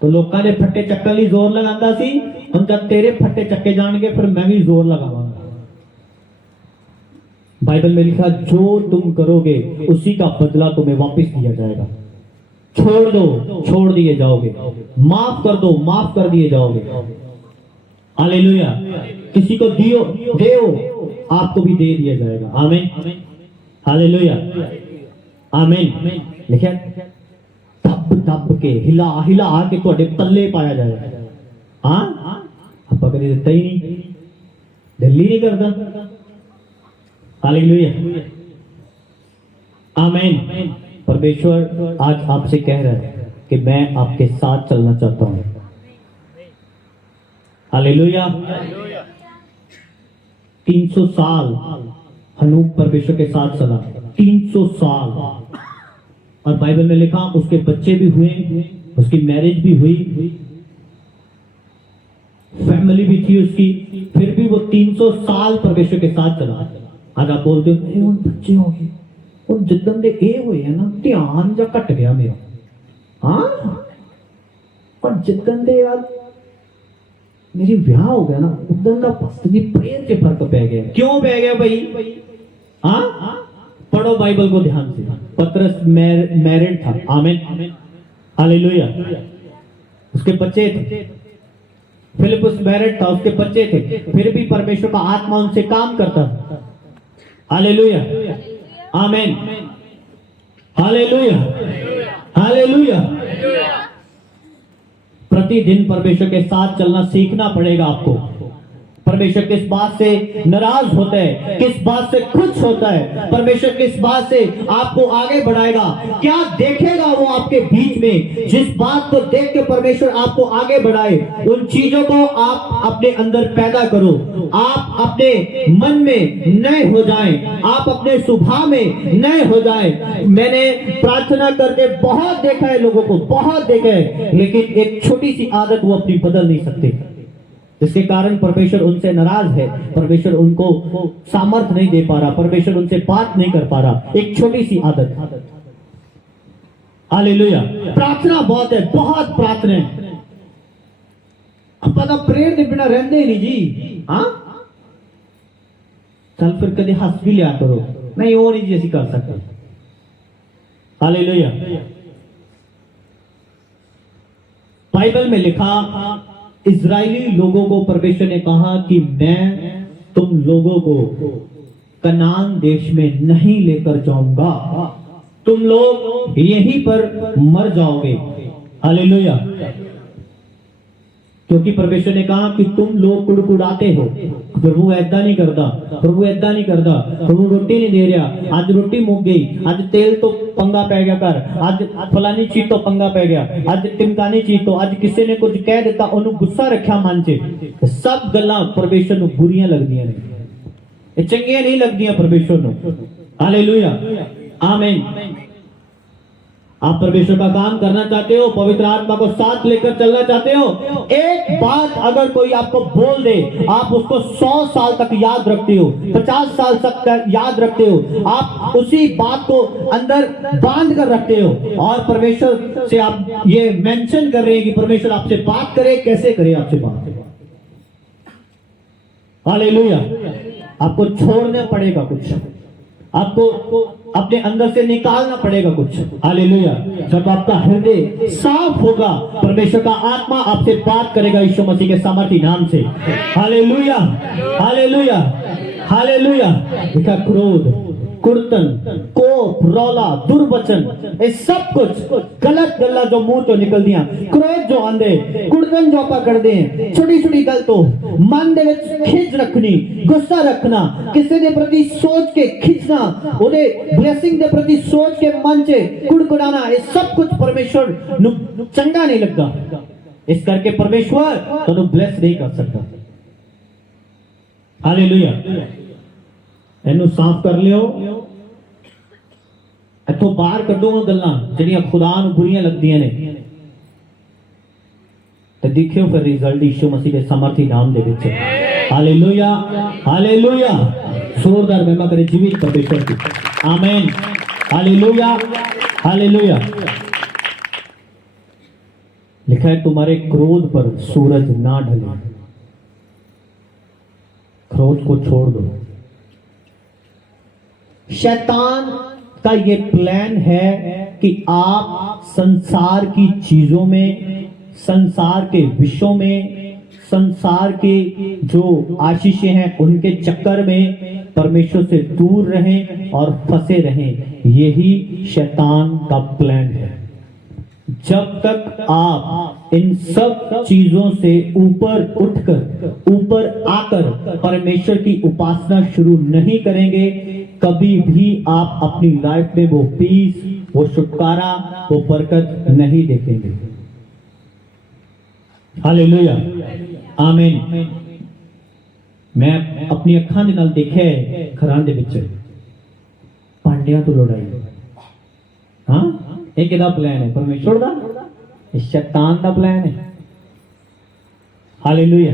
तो लोगों ने फट्टे चक्कन लिए जोर लगाता सी, हम जब तेरे फट्टे चक्के जाणगे फिर मैं भी जोर लगाऊंगा। बाइबल में लिखा जो तुम करोगे उसी का बदला तुम्हें वापस दिया जाएगा। छोड़ दो, छोड़ दिए जाओगे। माफ कर दो, माफ कर दिए जाओगे। हालेलुया। किसी को दियो देओ, आपको भी दे दिया जाएगा। आमीन। हालेलुया। आमीन। लिखा दब दब के हिला हिला के ਤੁਹਾਡੇ पल्ले पाया जाएगा। हाँ, आप कभी देता ही नहीं, दिल्ली नहीं करता। हालेलुया। आमीन। परमेश्वर आज आपसे कह रहा है कि मैं आपके साथ चलना चाहता हूं। हालेलुया। 300 साल हनूक परमेश्वर के साथ चला, 300 साल। और बाइबल में लिखा उसके बच्चे भी हुए, उसकी मैरिज भी हुई, फैमिली भी थी उसकी, फिर भी वो 300 साल परमेश्वर के साथ चला। आज आप बोलते हो उन बच्चे हो गए, उन जिदन दे ए हुए है ना, ध्यान जा घट गया मेरा। हाँ, पर जिदन दे यार मेरी ब्याह हो गया ना, उदन का पास्टर जी प्रेयर के फर्क पै गया। क्यों पै गया भाई? हाँ, पढ़ो बाइबल को ध्यान से। पतरस मैरिड था। आमीन। हालेलुया। उसके बच्चे थे। फिलिप्पुस मैरिड था, उसके बच्चे थे, फिर भी परमेश्वर का आत्मा उनसे काम करता था। हालेलुया। आमीन। Hallelujah, hallelujah. प्रतिदिन परमेश्वर के साथ चलना सीखना पड़ेगा आपको। परमेश्वर किस बात से नाराज होता है, किस बात से खुश होता है, परमेश्वर किस बात से आपको आगे बढ़ाएगा, क्या देखेगा वो आपके बीच में। जिस बात को देख के परमेश्वर आपको आगे बढ़ाए, उन चीजों को आप अपने अंदर पैदा करो। आप अपने मन में नए हो जाएं, आप अपने स्वभाव में नए हो जाएं। मैंने प्रार्थना करके बहुत देखा है लोगों को, बहुत देखा है, लेकिन एक छोटी सी आदत वो अपनी बदल नहीं सकते, जिसके कारण परमेश्वर उनसे नाराज है, परमेश्वर उनको सामर्थ नहीं दे पा रहा, परमेश्वर उनसे बात नहीं कर पा रहा। एक छोटी सी आदत। हालेलुया। प्रार्थना बहुत है, बहुत प्रार्थना है। ਆਪਾਂ ਤਾਂ ਪ੍ਰੇਅਰ ਦੇ ਬਿਨਾ ਰਹਿੰਦੇ ਨਹੀਂ ਜੀ। ਹਾਂ चल फिर कभी हंस भी लिया करो, नहीं वो नहीं जी ऐसी कर सकते। हालेलुया। बाइबल में लिखा, इजरायली लोगों को परमेश्वर ने कहा कि मैं तुम लोगों को कनान देश में नहीं लेकर जाऊंगा, तुम लोग यहीं पर मर जाओगे। हालेलुया। क्योंकि परमेश्वर ने कहा कि तुम लोग कुड़कुड़ाते हो, प्रभु ऐसा नहीं करता, प्रभु ऐसा नहीं करता, प्रभु रोटी नहीं दे रहा, आज रोटी मुक गई, आज तेल तो पंगा पै गया कर, आज फलानी चीज तो पंगा पै गया, आज टिमकानी चीज तो, आज किसी ने कुछ कह दिता उन्होंने गुस्सा रखा मन च। सब गल्लां परमेश्वर नूं बुरियां लगदियां ने, ये चंगियां नहीं लगदियां परमेश्वर नूं। हालेलुया, आमीन। आप परमेश्वर का काम करना चाहते हो, पवित्र आत्मा को साथ लेकर चलना चाहते हो, एक बात अगर कोई आपको बोल दे, आप उसको 100 साल तक याद रखते हो, 50 साल तक याद रखते हो, आप उसी बात को अंदर बांध कर रखते हो। और परमेश्वर से आप ये मेंशन कर रहे हैं कि परमेश्वर आपसे बात करे, कैसे करे आपसे बात। हालेलुया। आपको छोड़ना पड़ेगा कुछ, आपको अपने अंदर से निकालना पड़ेगा कुछ। हालेलुया। जब आपका हृदय साफ होगा, परमेश्वर का आत्मा आपसे बात करेगा यीशु मसीह के सामर्थी नाम से। Hallelujah, hallelujah, hallelujah. देखा, क्रोध, कुड़तन, कोप, रौला, दुर्वचन, ये सब कुछ गलत गल्ला जो मुंह तो निकल दिया, क्रोध जो आंदे, कुड़तन जो आप कर दे, छोटी छोटी गल तो मन दे विच खिंच रखनी, गुस्सा रखना, किसी के प्रति सोच के खिंचना, उहदे ब्लेसिंग के प्रति सोच के मन से कुड़कुड़ाना, ये सब कुछ परमेश्वर नूं चंगा नहीं लगता। इस करके परमेश्वर तुहानू ब्लेस नहीं कर सकता। हालेलुया। ਇਹਨੂੰ ਸਾਫ਼ ਕਰ ਲਿਓ, ਇੱਥੋਂ ਬਾਹਰ ਕੱਢੋ ਉਹ ਗੱਲਾਂ ਜਿਹੜੀਆਂ ਖੁਦਾ ਨੂੰ ਬੁਰੀਆਂ ਲੱਗਦੀਆਂ ਨੇ, ਤੇ ਦੇਖਿਓ ਫਿਰ ਰਿਜ਼ਲਟ ਯੀਸ਼ੂ ਮਸੀਹ ਦੇ ਸਮਰਥੀ ਨਾਮ ਦੇ ਵਿੱਚ। Hallelujah, hallelujah. ਜ਼ੋਰਦਾਰ ਮਹਿਮਾ ਕਰੇ जीवित परमेश्वर की। आमीन। Hallelujah, hallelujah. लिखा है, तुम्हारे क्रोध पर सूरज ना ढले, क्रोध को छोड़ दो। शैतान का ये प्लान है कि आप संसार की चीजों में, संसार के विषयों में, संसार के जो आशीषें हैं उनके चक्कर में परमेश्वर से दूर रहें और फंसे रहें। यही शैतान का प्लान है। जब तक आप इन सब चीजों से ऊपर उठकर, ऊपर आकर परमेश्वर की उपासना शुरू नहीं करेंगे, कभी भी आप अपनी लाइफ में वो पीस, वो छुटकारा, वो बरकत नहीं देखेंगे। हालेलुया, आमीन। मैं अपनी अखां दे नाल देखिया है घरां दे विच भांडियां तो लड़ाई। हाँ, ये किहदा प्लान है? परमेश्वर दा? ये शैतान दा प्लान है। Hallelujah,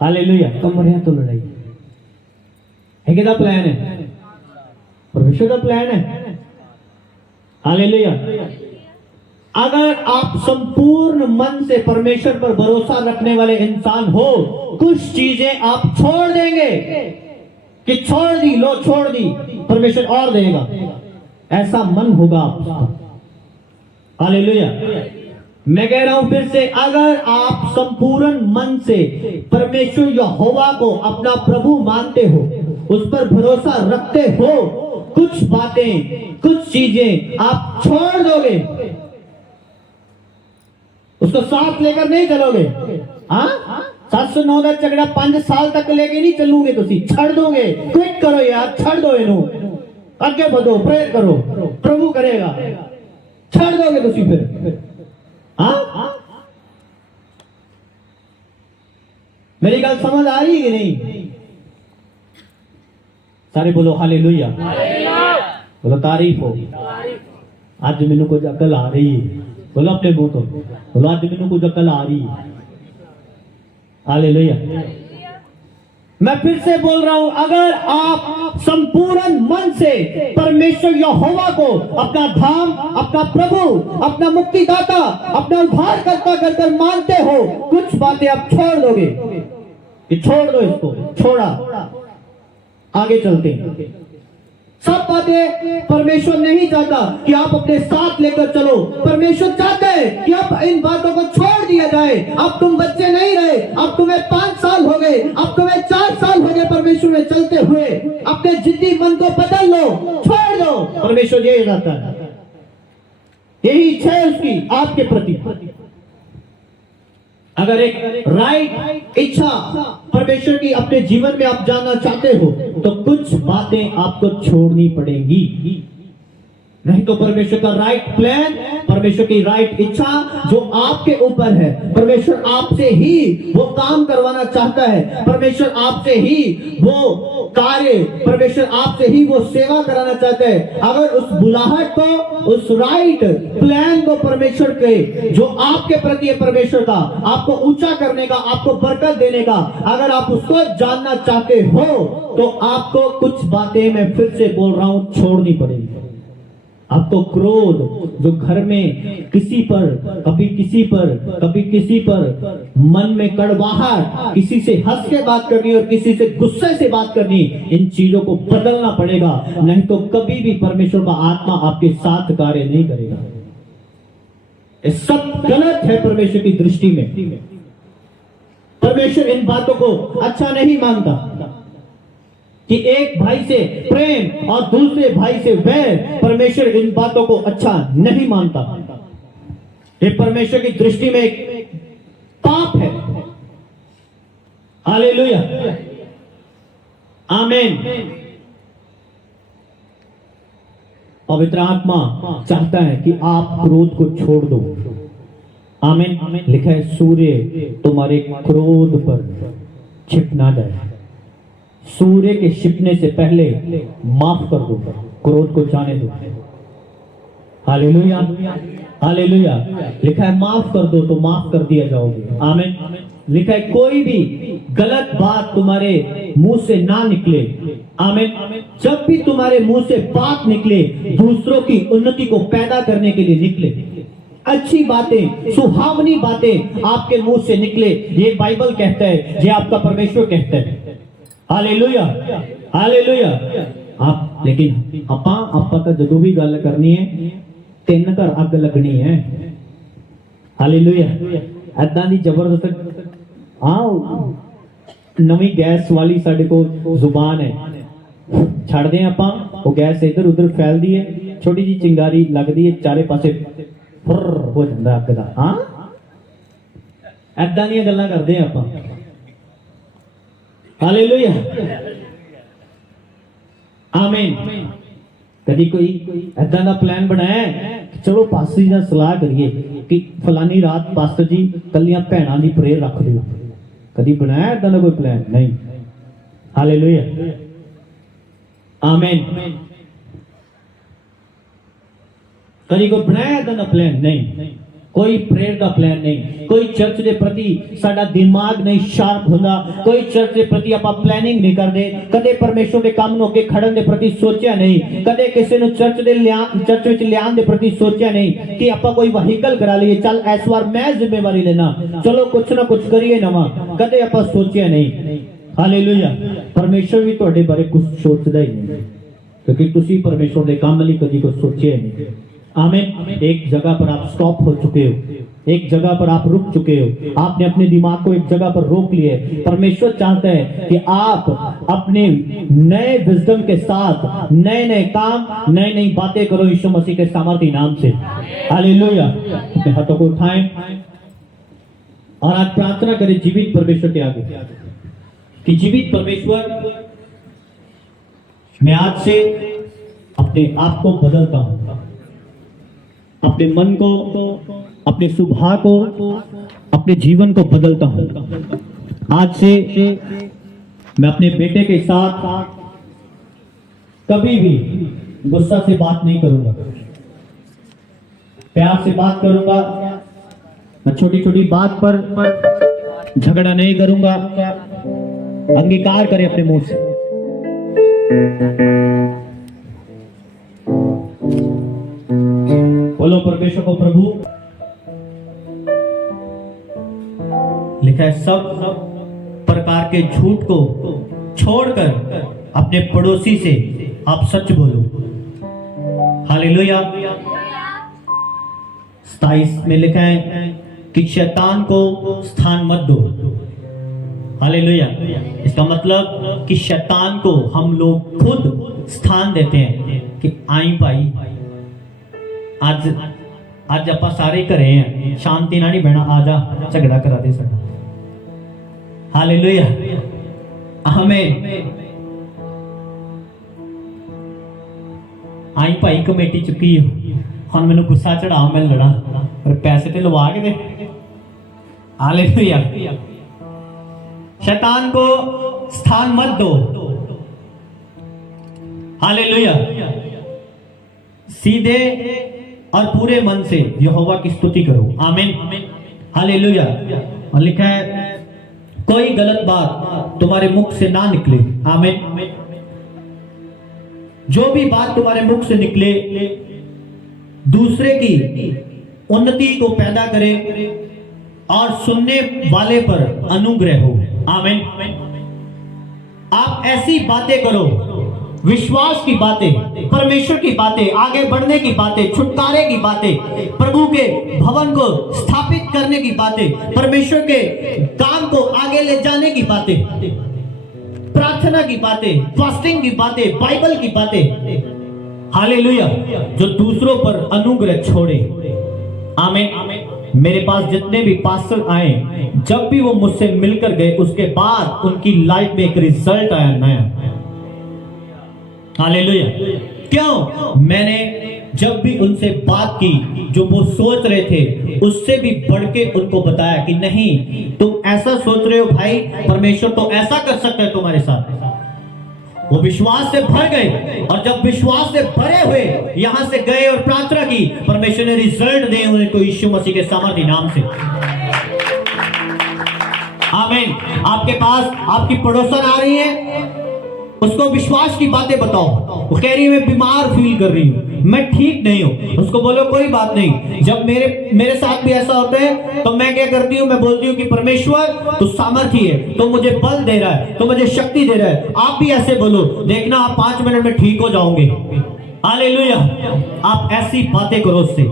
hallelujah. कमरियां तो लड़ाई, ये किहदा प्लान है? परमेश्वर का प्लान है। हालेलुया। अगर आप संपूर्ण मन से परमेश्वर पर भरोसा रखने वाले इंसान हो, कुछ चीजें आप छोड़ देंगे कि छोड़ दी, लो छोड़ दी, परमेश्वर और देगा, ऐसा मन होगा आपका। हालेलुया। मैं कह रहा हूं फिर से, अगर आप संपूर्ण मन से परमेश्वर यहोवा को अपना प्रभु मानते हो, उस पर भरोसा रखते हो, कुछ बातें, कुछ चीजें आप छोड़ दोगे, उसको साथ लेकर नहीं चलोगे। हाँ, 709 का झगड़ा 5 साल तक लेके नहीं चलोगे, तुसी छड़ दोगे। क्विट करो यार, छड़ दो इनू, आगे बढ़ो, प्रेयर करो, प्रभु करेगा। छड़ दोगे तुसी फिर। हाँ, मेरी गल समझ आ रही है कि नहीं? सारे बोलो हालेलुया, बोलो तारीफ हो। आज मैनू कुछ अकल आ रही है, बोलो अपने मुंह तो बोलो, आज मैनू कुछ अकल आ रही है। हालेलुया। मैं फिर से बोल रहा हूं, अगर आप संपूर्ण मन से परमेश्वर यहोवा को अपना धाम, अपना प्रभु, अपना मुक्तिदाता, अपना उद्धारकर्ता कर मानते हो, कुछ बातें आप छोड़ दोगे कि छोड़ दो, इसको छोड़ा, आगे चलते हैं। सब बातें परमेश्वर नहीं चाहता कि आप अपने साथ लेकर चलो। परमेश्वर चाहते हैं कि अब इन बातों को छोड़ दिया जाए। अब तुम बच्चे नहीं रहे, अब तुम्हें 5 साल हो गए, अब तुम्हें 4 साल हो गए परमेश्वर में चलते हुए। अपने जिद्दी मन को बदल लो, छोड़ दो। परमेश्वर यही चाहता है, यही इच्छा है उसकी आपके प्रति। अगर एक राइट इच्छा परमेश्वर की अपने जीवन में आप जानना चाहते हो, तो कुछ बातें आपको छोड़नी पड़ेंगी। नहीं तो परमेश्वर का राइट प्लान, परमेश्वर की राइट इच्छा जो आपके ऊपर है, परमेश्वर आपसे ही वो काम करवाना चाहता है, परमेश्वर आपसे ही वो कार्य, परमेश्वर आपसे ही वो सेवा कराना चाहता है। अगर उस बुलाहट को, उस राइट प्लान को परमेश्वर के जो आपके प्रति है परमेश्वर का, आपको ऊंचा करने का, आपको बरकत देने का, अगर आप उसको जानना चाहते हो, तो आपको कुछ बातें, मैं फिर से बोल रहा हूं, छोड़नी पड़ेगी। आपको क्रोध जो घर में किसी पर, कभी किसी पर, कभी किसी पर, मन में कड़वाहट, किसी से हंस के बात करनी और किसी से गुस्से से बात करनी, इन चीजों को बदलना पड़ेगा। नहीं तो कभी भी परमेश्वर का आत्मा आपके साथ कार्य नहीं करेगा। ये सब गलत है परमेश्वर की दृष्टि में। परमेश्वर इन बातों को अच्छा नहीं मानता कि एक भाई से प्रेम और दूसरे भाई से वैर, परमेश्वर इन बातों को अच्छा नहीं मानता। ये परमेश्वर की दृष्टि में एक पाप है। हालेलुया, आमीन। पवित्र आत्मा चाहता है कि आप क्रोध को छोड़ दो। आमीन। लिखा है, सूर्य तुम्हारे क्रोध पर छिप ना जाए। सूर्य के छिपने से पहले माफ कर दो, क्रोध को जाने दो। Hallelujah, hallelujah. लिखा है, माफ कर दो तो माफ कर दिया जाओगे। आमीन। लिखा है, कोई भी गलत बात तुम्हारे मुंह से ना निकले। आमीन। जब भी तुम्हारे मुंह से बात निकले, दूसरों की उन्नति को पैदा करने के लिए निकले, अच्छी बातें, सुहावनी बातें आपके मुंह से निकले, ये बाइबल कहता है, ये आपका परमेश्वर कहता है। Hallelujah, hallelujah. आप लेकिन आपा का जो भी गल करनी है, 3 घर अग लगनी है। हालेलुया। ऐदा दी जबरदस्त, हाँ, नवी गैस वाली साडे को जुबान है, छड़ दे आपां, वो गैस इधर उधर फैलदी है, छोटी जी चिंगारी लगदी है, चारे पासे फुर हो जांदा अग दा। हाँ, ऐदा दी गल्लां करदे आपां। हालेलुया, आमीन। कभी कोई ऐसा का प्लान बनाया, चलो पास्टर जी नाल सलाह करिए कि फलानी रात पास्टर जी कलियां भैणां दी प्रेयर रख दिओ। कभी बनाया ऐसा का कोई प्लान? नहीं। हालेलुया, आमीन। कभी कोई बनाया ऐसा का प्लान? नहीं। कोई प्रेयर का प्लान नहीं, कोई चर्च के प्रति साडा दिमाग नहीं शार्प होंदा, कोई चर्च के प्रति आप प्लानिंग नहीं करते, कदे परमेश्वर के काम नूं अगे खड़न दे प्रति सोचा नहीं, कदे किसी नूं चर्च विच लियान दे प्रति सोचा नहीं कि आप कोई वहीकल करा लीए, चल इस बार मैं जिम्मेवारी लेना, चलो कुछ ना कुछ करिए नवा, कदे आप सोचा नहीं। हालेलुया। परमेश्वर भी तुहाडे बारे कुछ सोचदा ही नहीं, क्योंकि तुसी परमेश्वर के काम लई कदी कुछ सोचिया नहीं। आमीन। एक जगह पर आप स्टॉप हो चुके हो। एक जगह पर आप रुक चुके हो, आपने अपने दिमाग को एक जगह पर रोक लिए। परमेश्वर चाहते हैं कि आप अपने नए विजडम के साथ नए नए काम, नई नई बातें करो यीशु मसीह के सामर्थ्य नाम से। हालेलुया। अपने हाथों को उठाएं और आज प्रार्थना करें जीवित परमेश्वर के आगे कि जीवित परमेश्वर, मैं आज से अपने आप को बदलता हूं, अपने मन को, अपने स्वभाव को, अपने जीवन को बदलता हूं। आज से मैं अपने बेटे के साथ कभी भी गुस्सा से बात नहीं करूंगा, प्यार से बात करूंगा। मैं छोटी छोटी बात पर झगड़ा नहीं करूंगा। अंगीकार करें अपने मुंह से। बोलो परमेश्वर को प्रभु। लिखा है सब प्रकार के झूठ को छोड़कर अपने पड़ोसी से आप सच बोलो। हालेलुया। 27 में लिखा है कि शैतान को स्थान मत दो। हालेलुया। इसका मतलब कि शैतान को हम लोग खुद स्थान देते हैं कि आई भाई आज आज आप सारे घरे हैं, शांति ना नहीं बहना, आजा झगड़ा करा दे सकता। हालेलुया। आमीन। आई भाई कमेटी चुकी हो, हम मैंने गुस्सा चढ़ा, मैं लड़ा और पैसे ते लवा के दे। हालेलुया। शैतान को स्थान मत दो। हालेलुया। सीधे और पूरे मन से यहोवा की स्तुति करो। आमीन। हालेलुया। और लिखा है कोई गलत बात तुम्हारे मुख से ना निकले। आमीन। जो भी बात तुम्हारे मुख से निकले दूसरे की उन्नति को पैदा करे और सुनने वाले पर अनुग्रह हो। आमीन। आप ऐसी बातें करो, विश्वास की बातें, परमेश्वर की बातें, आगे बढ़ने की बातें, छुटकारे की बातें, प्रभु के भवन को स्थापित करने की बातें, परमेश्वर के काम को आगे ले जाने की बातें, प्रार्थना की बातें, फास्टिंग की बातें, बाइबल की बातें। हालेलुया। जो दूसरों पर अनुग्रह छोड़े। आमीन। मेरे पास जितने भी पास्टर आए, जब भी वो मुझसे मिलकर गए उसके बाद उनकी लाइफ में एक रिजल्ट आया नया। हालेलुया। क्यों? मैंने जब भी उनसे बात की, जो वो सोच रहे थे उससे भी बढ़ के उनको बताया कि नहीं, तुम ऐसा सोच रहे हो भाई, परमेश्वर तो ऐसा कर सकता है तुम्हारे साथ। वो विश्वास से भर गए और जब विश्वास से भरे हुए यहां से गए और प्रार्थना की, परमेश्वर ने रिजल्ट दिए उनको यीशु मसीह के सामर्थ्य नाम से। आमीन। आपके पास आपकी पड़ोसन आ रही है, उसको विश्वास की बातें बताओ। वो कह रही है मैं बीमार फील कर रही हूँ, मैं ठीक नहीं हूँ। उसको बोलो कोई बात नहीं। जब मेरे साथ भी ऐसा होता है तो मैं क्या करती हूँ, मैं बोलती हूँ कि परमेश्वर तू सामर्थ्य है, तो मुझे बल दे रहा है, तो मुझे शक्ति दे रहा है। आप भी ऐसे बोलो, देखना आप 5 मिनट में ठीक हो जाओगे। हालेलुया। आप ऐसी बातें करो, उससे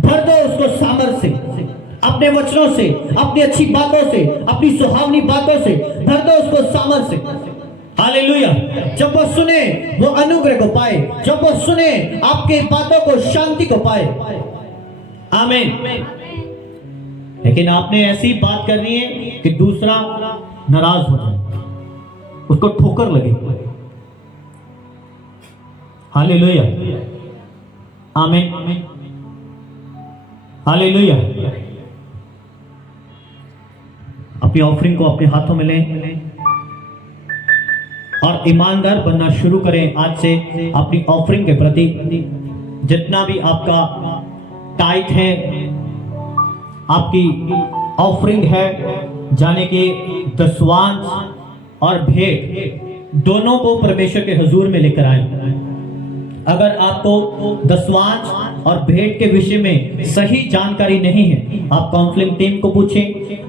भर दो उसको सामर्थ्य से, अपने वचनों से, अपनी अच्छी बातों से, अपनी सुहावनी बातों से भर दो उसको सामर्थ्य से। हालेलुया। जब वो सुने वो अनुग्रह को पाए, जब वो सुने आपके बातों को शांति को पाए। आमीन। लेकिन आपने ऐसी बात करनी है कि दूसरा नाराज हो जाए, उसको ठोकर लगे। हालेलुया। आमीन। हालेलुया। अपनी ऑफरिंग को अपने हाथों में लें और ईमानदार बनना शुरू करें। आज से अपनी ऑफरिंग के प्रति जितना भी आपका टाइट है, आपकी ऑफरिंग है, जाने के दसवांश और भेंट दोनों को परमेश्वर के हुजूर में लेकर आए। अगर आपको दसवांश और भेंट के विषय में सही जानकारी नहीं है, आप काउंसलिंग टीम को पूछें,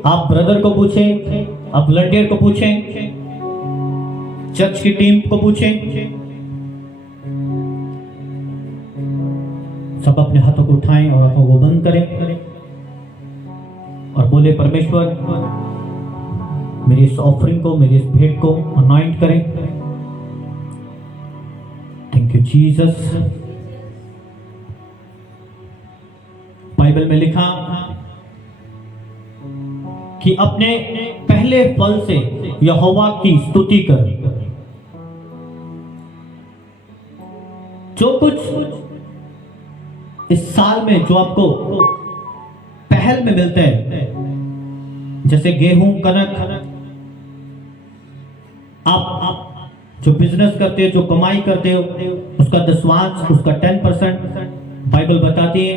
आप ब्रदर को पूछें, आप वॉलंटियर को पूछें, चर्च की टीम को पूछें। सब अपने हाथों को उठाएं और आंखों को बंद करें और बोले, परमेश्वर मेरी इस ऑफरिंग को, मेरी इस भेंट को अनॉइंट करें। Thank you Jesus. बाइबल में लिखा कि अपने पहले फल से यहोवा की स्तुति कर। जो कुछ इस साल में जो आपको पहल में मिलते हैं, जैसे गेहूं, कनक, आप जो बिजनेस करते हो, जो कमाई करते हो, उसका दसवांश, उसका 10%, बाइबल बताती है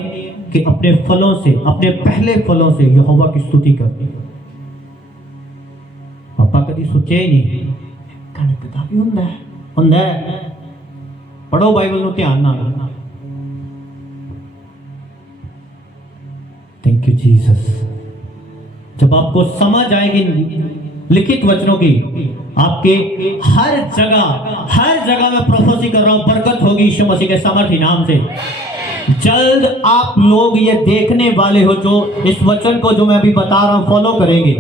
कि अपने फलों से, अपने पहले फलों से यहोवा की स्तुति करती है। पापा कभी सोचे ही नहीं कनक पिता भी हुंदा है। पढ़ो बाइबल ਨੂੰ ਧਿਆਨ ਨਾਲ। Thank you Jesus. जब आपको समझ आएगी लिखित वचनों की, आपके हर जगह में प्रोफेसी कर रहा हूं, बरकत होगी यीशु मसीह के सामर्थी नाम से। जल्द आप लोग ये देखने वाले हो, जो इस वचन को जो मैं अभी बता रहा हूं फॉलो करेंगे।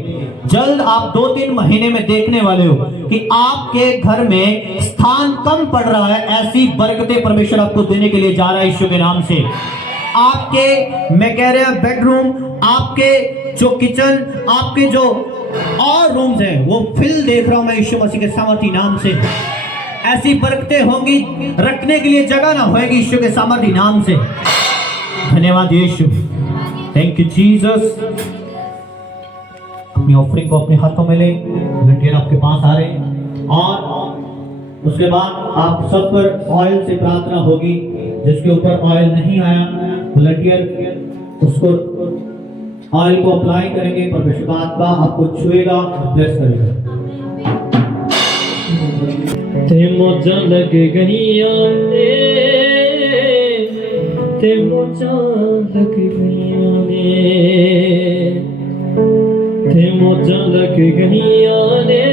जल्द आप 2-3 महीने में देखने वाले हो कि आपके घर में स्थान कम पड़ रहा है, ऐसी बरकतें परमेश्वर आपको देने के लिए जा रहा है यीशु के नाम से। आपके, मैं कह रहा बेडरूम, आपके जो किचन, आपके जो और रूम्स हैं, वो फिल देख रहा हूं मैं यीशु मसीह के सामर्थी नाम से। ऐसी बरकतें होंगी, रखने के लिए जगह ना होगी यीशु के सामर्थी नाम से। धन्यवाद यीशु। Thank you Jesus. अपनी ऑफरिंग को अपने हाथों में ले, लड़कियां आपके पास आ रहे हैं और उसके बाद आप सब पर ऑयल से प्रार्थना होगी। जिसके ऊपर ऑयल नहीं आया, लड़कियां उसको ऑयल को अप्लाई करेंगे, परमेश्वर का आत्मा आपको छुएगा, ब्लेस करेगा। ते मौजा लग गईयां ने, ते मौजा लग गईयां ने, ते मौजा लग गईयां ने,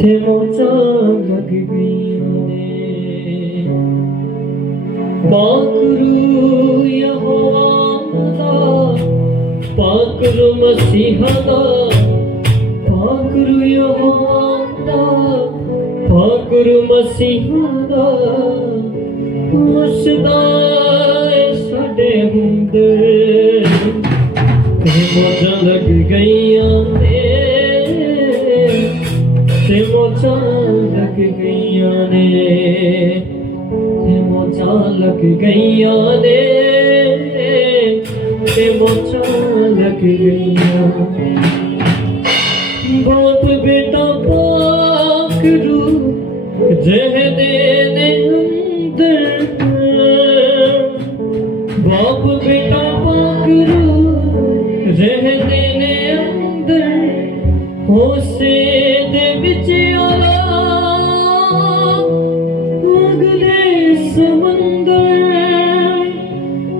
ते मौजा लग गईयां ने। पाकरू यहोवा दा, पाकरू मसीहा दा, पाकरू यहोवा दा, पाकरू मसीहा दा, मुसदा साडे हुंदे। ते मौजा लग गईयां ने, ते मौजा लग गईयां ने, ते मौजा लग गईयां ने, ते मौजा लग गईयां ने। बाप बेटा पाकरू जह देने अंदर, बाप बेटा पाकरू जह देने अंदर, होसे दे विच आला अगले समंदर,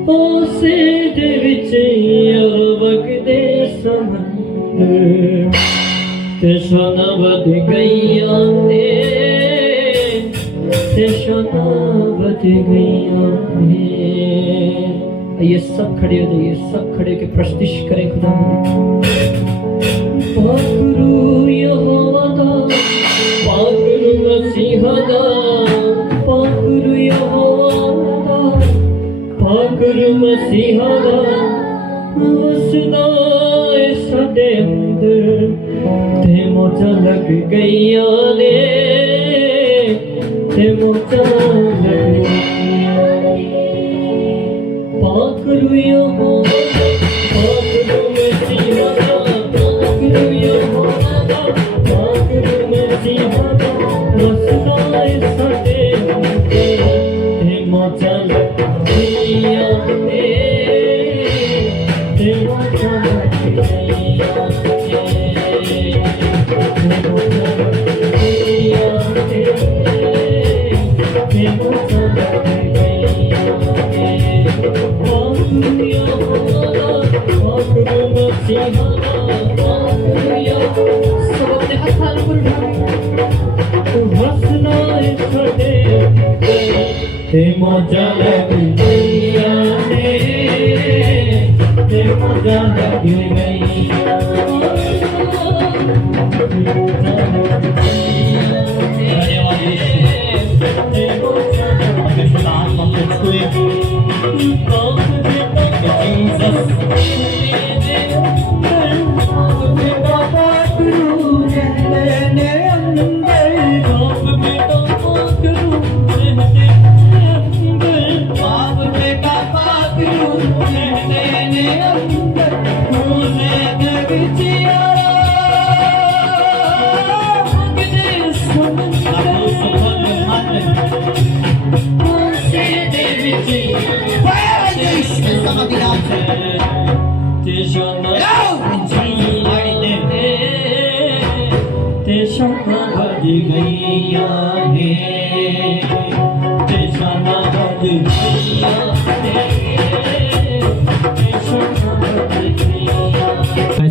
होसे दे विच वगदे समंदर। ते शाना वध गईयां ने, ते शाना वध गईयां ने। ये सब खड़े हो जाइए, सब खड़े के प्रस्तुति करें खुदा। पाकरू यहोवा दा, पाकरू मसीहा दा, पाकरू यहोवा दा, पाकरू मसीहा दा, वसदा साडे अंदर। ते मौजा लग गईयां ने, ते मौजा लग गईयां ने। पाकरू यहोवा दा, पाकरू मसीहा दा, पाकरू यहोवा दा, पाकरू मसीहा दा, वसदा साडे अंदर। ते मौजा लग गईयां ने, ते मौजा लग गईयां ने। ते मौजा लग गईया ने, ते मौजा लग गईया। धन्यवाद यीशु। परमेश्वर आत्मा को छुए।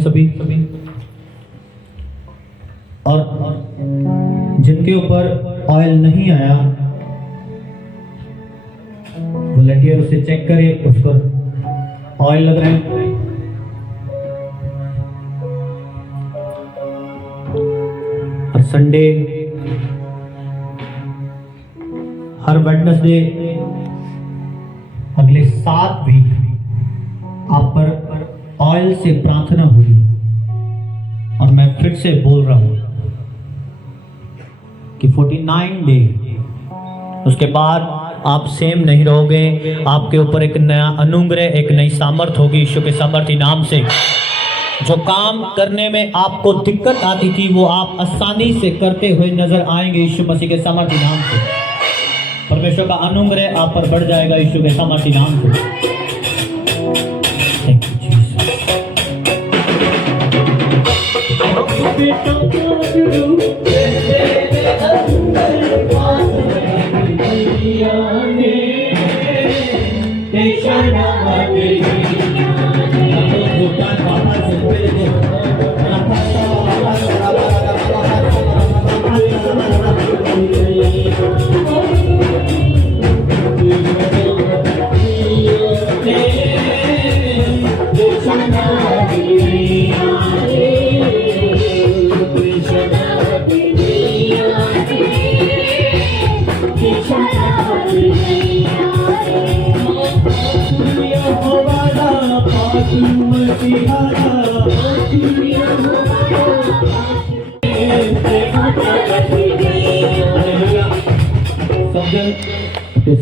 सभी और जिनके ऊपर ऑयल नहीं आया वॉलंटियर उसे चेक करे, उस पर ऑयल लग रहा है। और संडे हर वेडनेसडे अगले 7 वीक आप पर ऑयल से प्रार्थना हुई। और मैं फिर से बोल रहा हूं कि 49 डे उसके बाद आप सेम नहीं रहोगे। आपके ऊपर एक नया अनुग्रह, एक नई सामर्थ होगी यीशु के सामर्थी नाम से। जो काम करने में आपको दिक्कत आती थी वो आप आसानी से करते हुए नजर आएंगे यीशु मसीह के सामर्थी नाम से। परमेश्वर का अनुग्रह आप पर बढ़ जाएगा यीशु के सामर्थी नाम से। Thank you Jesus.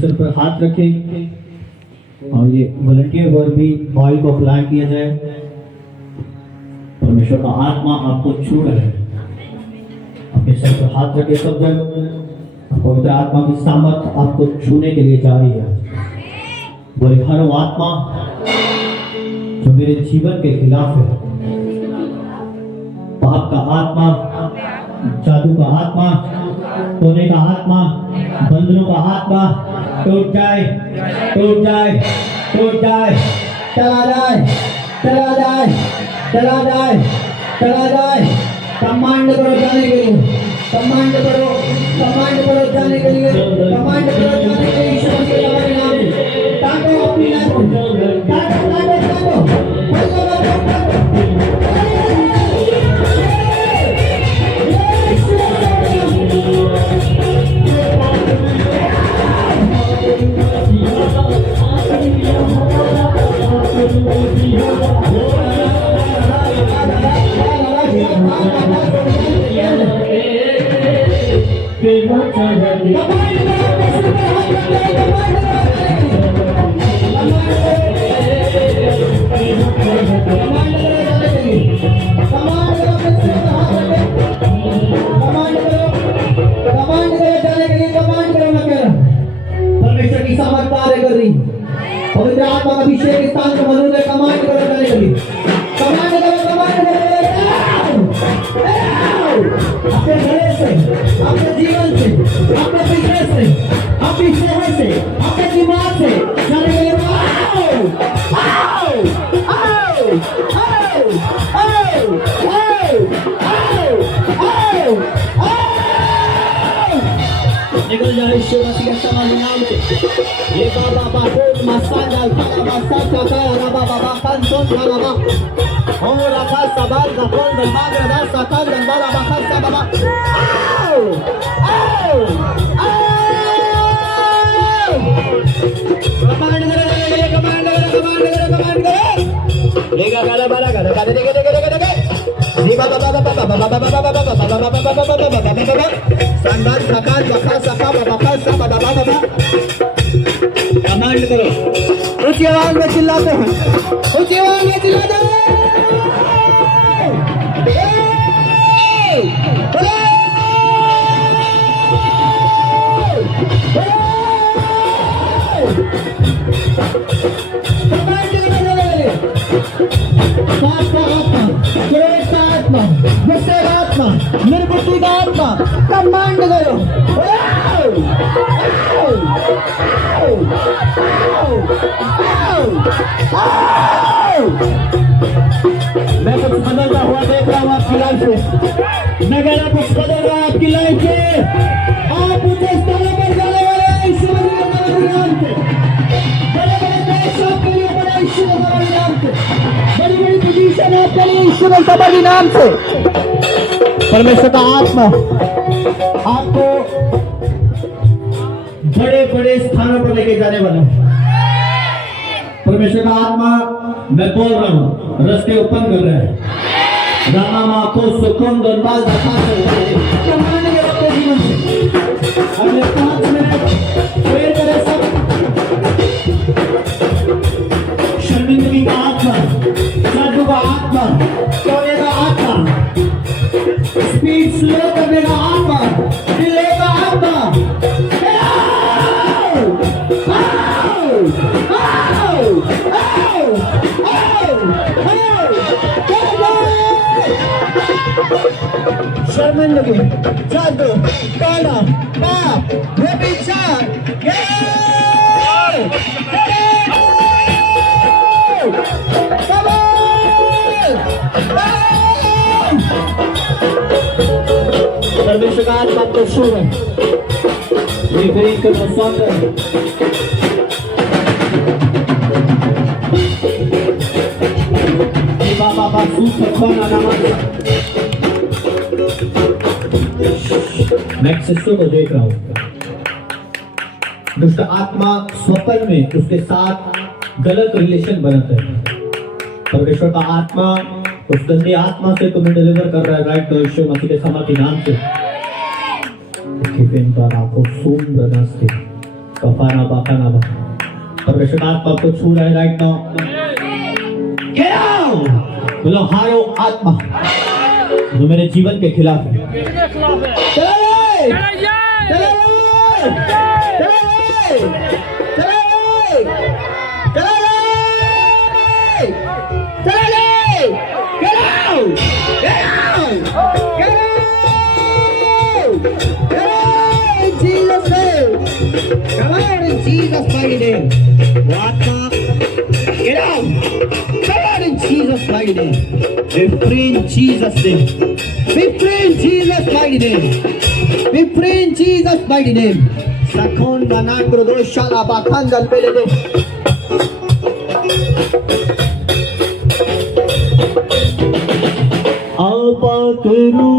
सिर पर हाथ रखें और ये वॉलंटियर वर्क भी ऑयल को अप्लाई किया जाए। परमेश्वर का आत्मा आपको छू रहा है। अपने सिर पर हाथ रखे सब जन। पवित्र आत्मा की सामर्थ आपको छूने के लिए जा रही है। बोले हर वो आत्मा जो मेरे जीवन के खिलाफ है, पाप का आत्मा, जादू का आत्मा, सोने का आत्मा, बंधनों का आत्मा टूट जाए, टूट जाए, टूट जाए, चला जाए, चला जाए, चला जाए, चला जाए। कमांड करो जाने के लिए, कमांड करो, कमांड करो जाने के लिए, कमांड करो जाने के लिए। यीशु मसीह के नाम में काटो अपनी लात को, काटो, काटो, काटो, परमेश्वर की सामर्थ कार्य कर रही। पवित्र आत्मा का अभिषेक स्थान को मौजूद है। कमांड करो चले लगी, कमांड करो, कमांड करो। अपने घरे से, अपने जीवन से, अपने बिजनेस से, अपनी सेहत से, अपने दिमाग से चले गए। निकल जाए यीशु मसीह के समर्थी नाम से ये बाबा बाबू मसाला काला मसाला काला बाबा कंसोन काला ओ रखा सबाल गफल दरबार रदा सकल दरबार बखल सबा आओ आओ आओ कमांड करो लेगा गाला बाला गाला गाले देगे जी बाबा बाबा बाबा बाबा बाबा बाबा संदान सकाल बखा सका बखा सबा बाबा कमांड करो ऊंची आवाज में चिल्लाते हैं ऊंची आवाज में चिल्लाते हैं निर्बुद्धि का आत्मा कमांड करो मैं कुछ बदलता हुआ देख रहा हूँ आपकी लाइफ से मैं कह रहा कुछ बदल रहा हूँ आपकी लाइफ से आप ऊंचे स्थानों पर जाने वाले हैं ईश्वर के नाम से बड़े बड़े देश आपके लिए बड़े ईश्वर के नाम से बड़ी बड़ी पोजीशन आपके लिए ईश्वर के नाम से परमेश्वर का आत्मा आपको बड़े बड़े स्थानों पर लेके जाने वाला है परमेश्वर का आत्मा मैं बोल रहा हूँ रास्ते ओपन कर रहा है रामा माँ को सुकून दरबार दिखा कर अपने जीवन से अगले 5 मिनट प्रेयर करें सब शर्मिंदगी का आत्मा साधु का आत्मा सोने का आत्मा स्पीड स्लो करने का आत्मा डिले का आत्मा शर्मिंदगी जादू काला पाप व्यभिचार परमेश्वर का आत्मा आपको छू है विपरीत करना स्वागत बाबा बाबू सखोना नमः मैं शिष्यों को देख रहा हूँ दुष्ट आत्मा स्वप्न में उसके साथ गलत रिलेशन बनाता है परमेश्वर का आत्मा उस गंदी आत्मा से तुम्हें डिलीवर कर रहा है राइट तो यीशु मसीह के समर्थी नाम से परमेश्वर का आत्मा को छू रहा है राइट नाउ बोलो हारो आत्मा जो मेरे जीवन के खिलाफ है Jesus mighty name. Get out. Come on in Jesus mighty name. Be free in Jesus name. Be free in Jesus mighty name. Be free in Jesus mighty name. Sakon manangro do shala bakandal pelede. Alpakru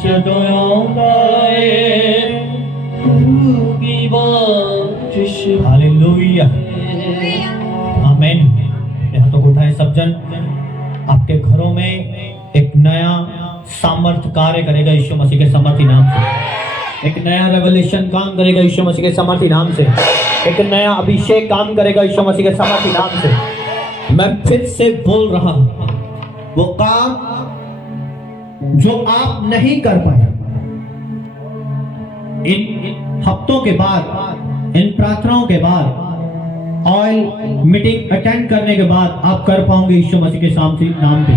ਜਦੋਂ ਆਉਂਦਾ ਏ ਦੀ ਬਾਰਿਸ਼ hallelujah आमीन। यहाँ तो उठाए सब जन। आपके घरों में एक नया सामर्थ्य कार्य करेगा यीशु मसीह के सामर्थ्य नाम से। एक नया रेवलेशन काम करेगा यीशु मसीह के सामर्थ्य नाम से। एक नया अभिषेक काम करेगा यीशु मसीह के सामर्थ्य नाम से। मैं फिर से बोल रहा हूं, वो काम जो आप नहीं कर पाए इन हफ्तों के बाद, इन प्रार्थनाओं के बाद, ऑयल मीटिंग अटेंड करने के बाद आप कर पाओगे यीशु मसीह के नाम पे।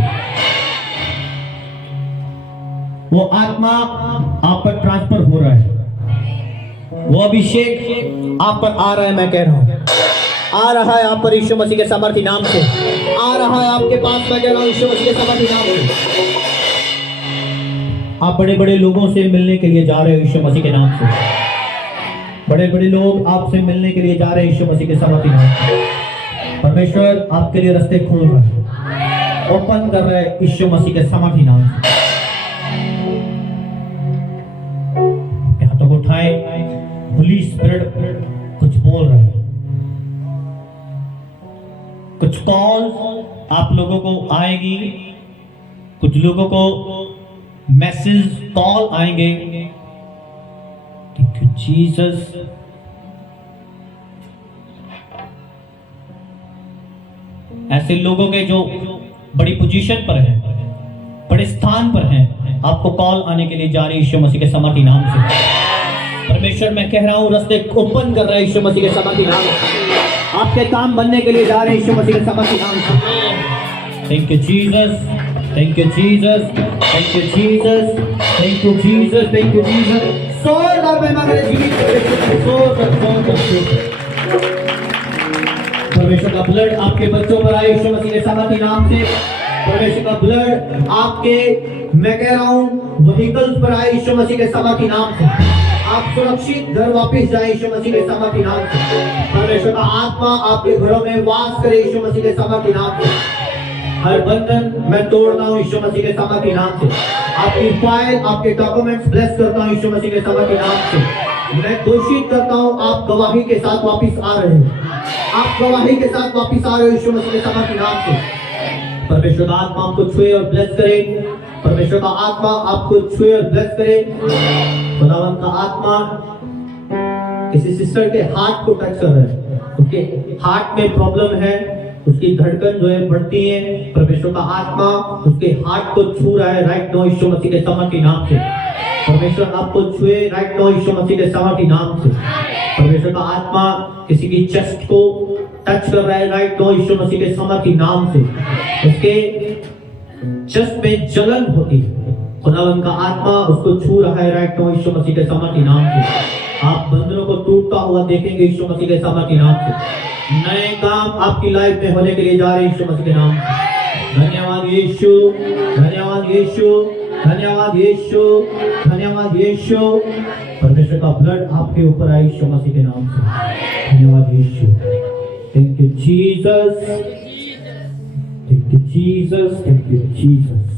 वो आत्मा आप पर ट्रांसफर हो रहा है, वो अभिषेक आप पर आ रहा है। मैं कह रहा हूं आ रहा है आप पर यीशु मसीह के सामर्थ्य नाम से। आ रहा है आपके पास, मैं कह रहा हूं यीशु मसीह के सामर्थ्य नाम से। आप बड़े बड़े लोगों से मिलने के लिए जा रहे हो यीशु मसीह के नाम से। बड़े बड़े लोग आपसे मिलने के लिए जा रहे हैं यीशु मसीह के सामर्थ्य नाम से। परमेश्वर आपके लिए रास्ते खोल रहा है, ओपन कर रहा है यीशु मसीह के सामर्थ्य नाम से। यहाँ तक उठाए, होली स्पिरिट कुछ बोल रहा है। कुछ कॉल आप लोगों को आएगी, कुछ लोगों को मैसेज कॉल आएंगे। Thank you Jesus. ऐसे लोगों के जो बड़ी पोजीशन पर हैं, बड़े स्थान पर हैं, आपको कॉल आने के लिए जा रही है यीशु मसीह के सामर्थ्य नाम से। परमेश्वर मैं कह रहा हूं रास्ते ओपन कर रहा है यीशु मसीह के सामर्थ्य नाम से। आपके काम बनने के लिए जा रहे हैं यीशु मसीह के सामर्थ्य नाम से। Thank you Jesus, thank you Jesus, thank you Jesus, thank you Jesus, thank you Jesus. परमेश्वर का ब्लड आपके बच्चों पर आए यीशु मसीह के सामर्थ्य नाम से। परमेश्वर का ब्लड आपके, मैं कह रहा हूं, व्हीकल्स पर आए यीशु मसीह के सामर्थ्य नाम से। आप सुरक्षित घर वापस जाए यीशु मसीह के सामर्थ्य नाम से। परमेश्वर का आत्मा आपके घरों में वास करे यीशु मसीह के सामर्थ्य नाम से। हर बंधन मैं तोड़ता हूं यीशु मसीह के सामर्थ्य नाम से। आपकी फाइल, आपके डॉक्यूमेंट्स ब्लेस करता हूं यीशु मसीह के सामर्थ्य नाम से। मैं घोषित करता हूं आप गवाही के साथ वापस आ रहे हैं। आप गवाही के साथ वापस आ रहे हो यीशु मसीह के सामर्थ्य नाम से। परमेश्वर का आत्मा आपको छुए और ब्लेस करे। परमेश्वर का आत्मा आपको छुए और ब्लेस करे। खुदावंद का आत्मा किसी सिस्टर के हार्ट को टच कर रहा है, उसके हार्ट में प्रॉब्लम है, उसकी धड़कन जो है बढ़ती है। परमेश्वर का आत्मा उसके हार्ट को छू रहा है राइट नाउ यीशु मसीह के सामर्थ्य नाम से। परमेश्वर आपको छुए राइट नाउ यीशु मसीह के सामर्थ्य नाम से। परमेश्वर का आत्मा किसी की चेस्ट को टच कर रहा है राइट नाउ यीशु मसीह के सामर्थ्य नाम से। उसके चेस्ट में जलन होती है, खुदावंद का आत्मा उसको छू रहा है राइट नाउ यीशु मसीह के सामर्थ्य नाम से। आप बंधनों को टूटता हुआ देखेंगे यीशु मसीह के सामर्थ्य नाम से। नए काम आपकी लाइफ में होने के लिए जा रहे हैं यीशु मसीह के नाम से। धन्यवाद यीशु, धन्यवाद यीशु, धन्यवाद यीशु, धन्यवाद यीशु। परमेश्वर का ब्लड आपके ऊपर आए यीशु मसीह के नाम से। धन्यवाद Yeshu. Thank you Jesus, thank you Jesus, thank you Jesus.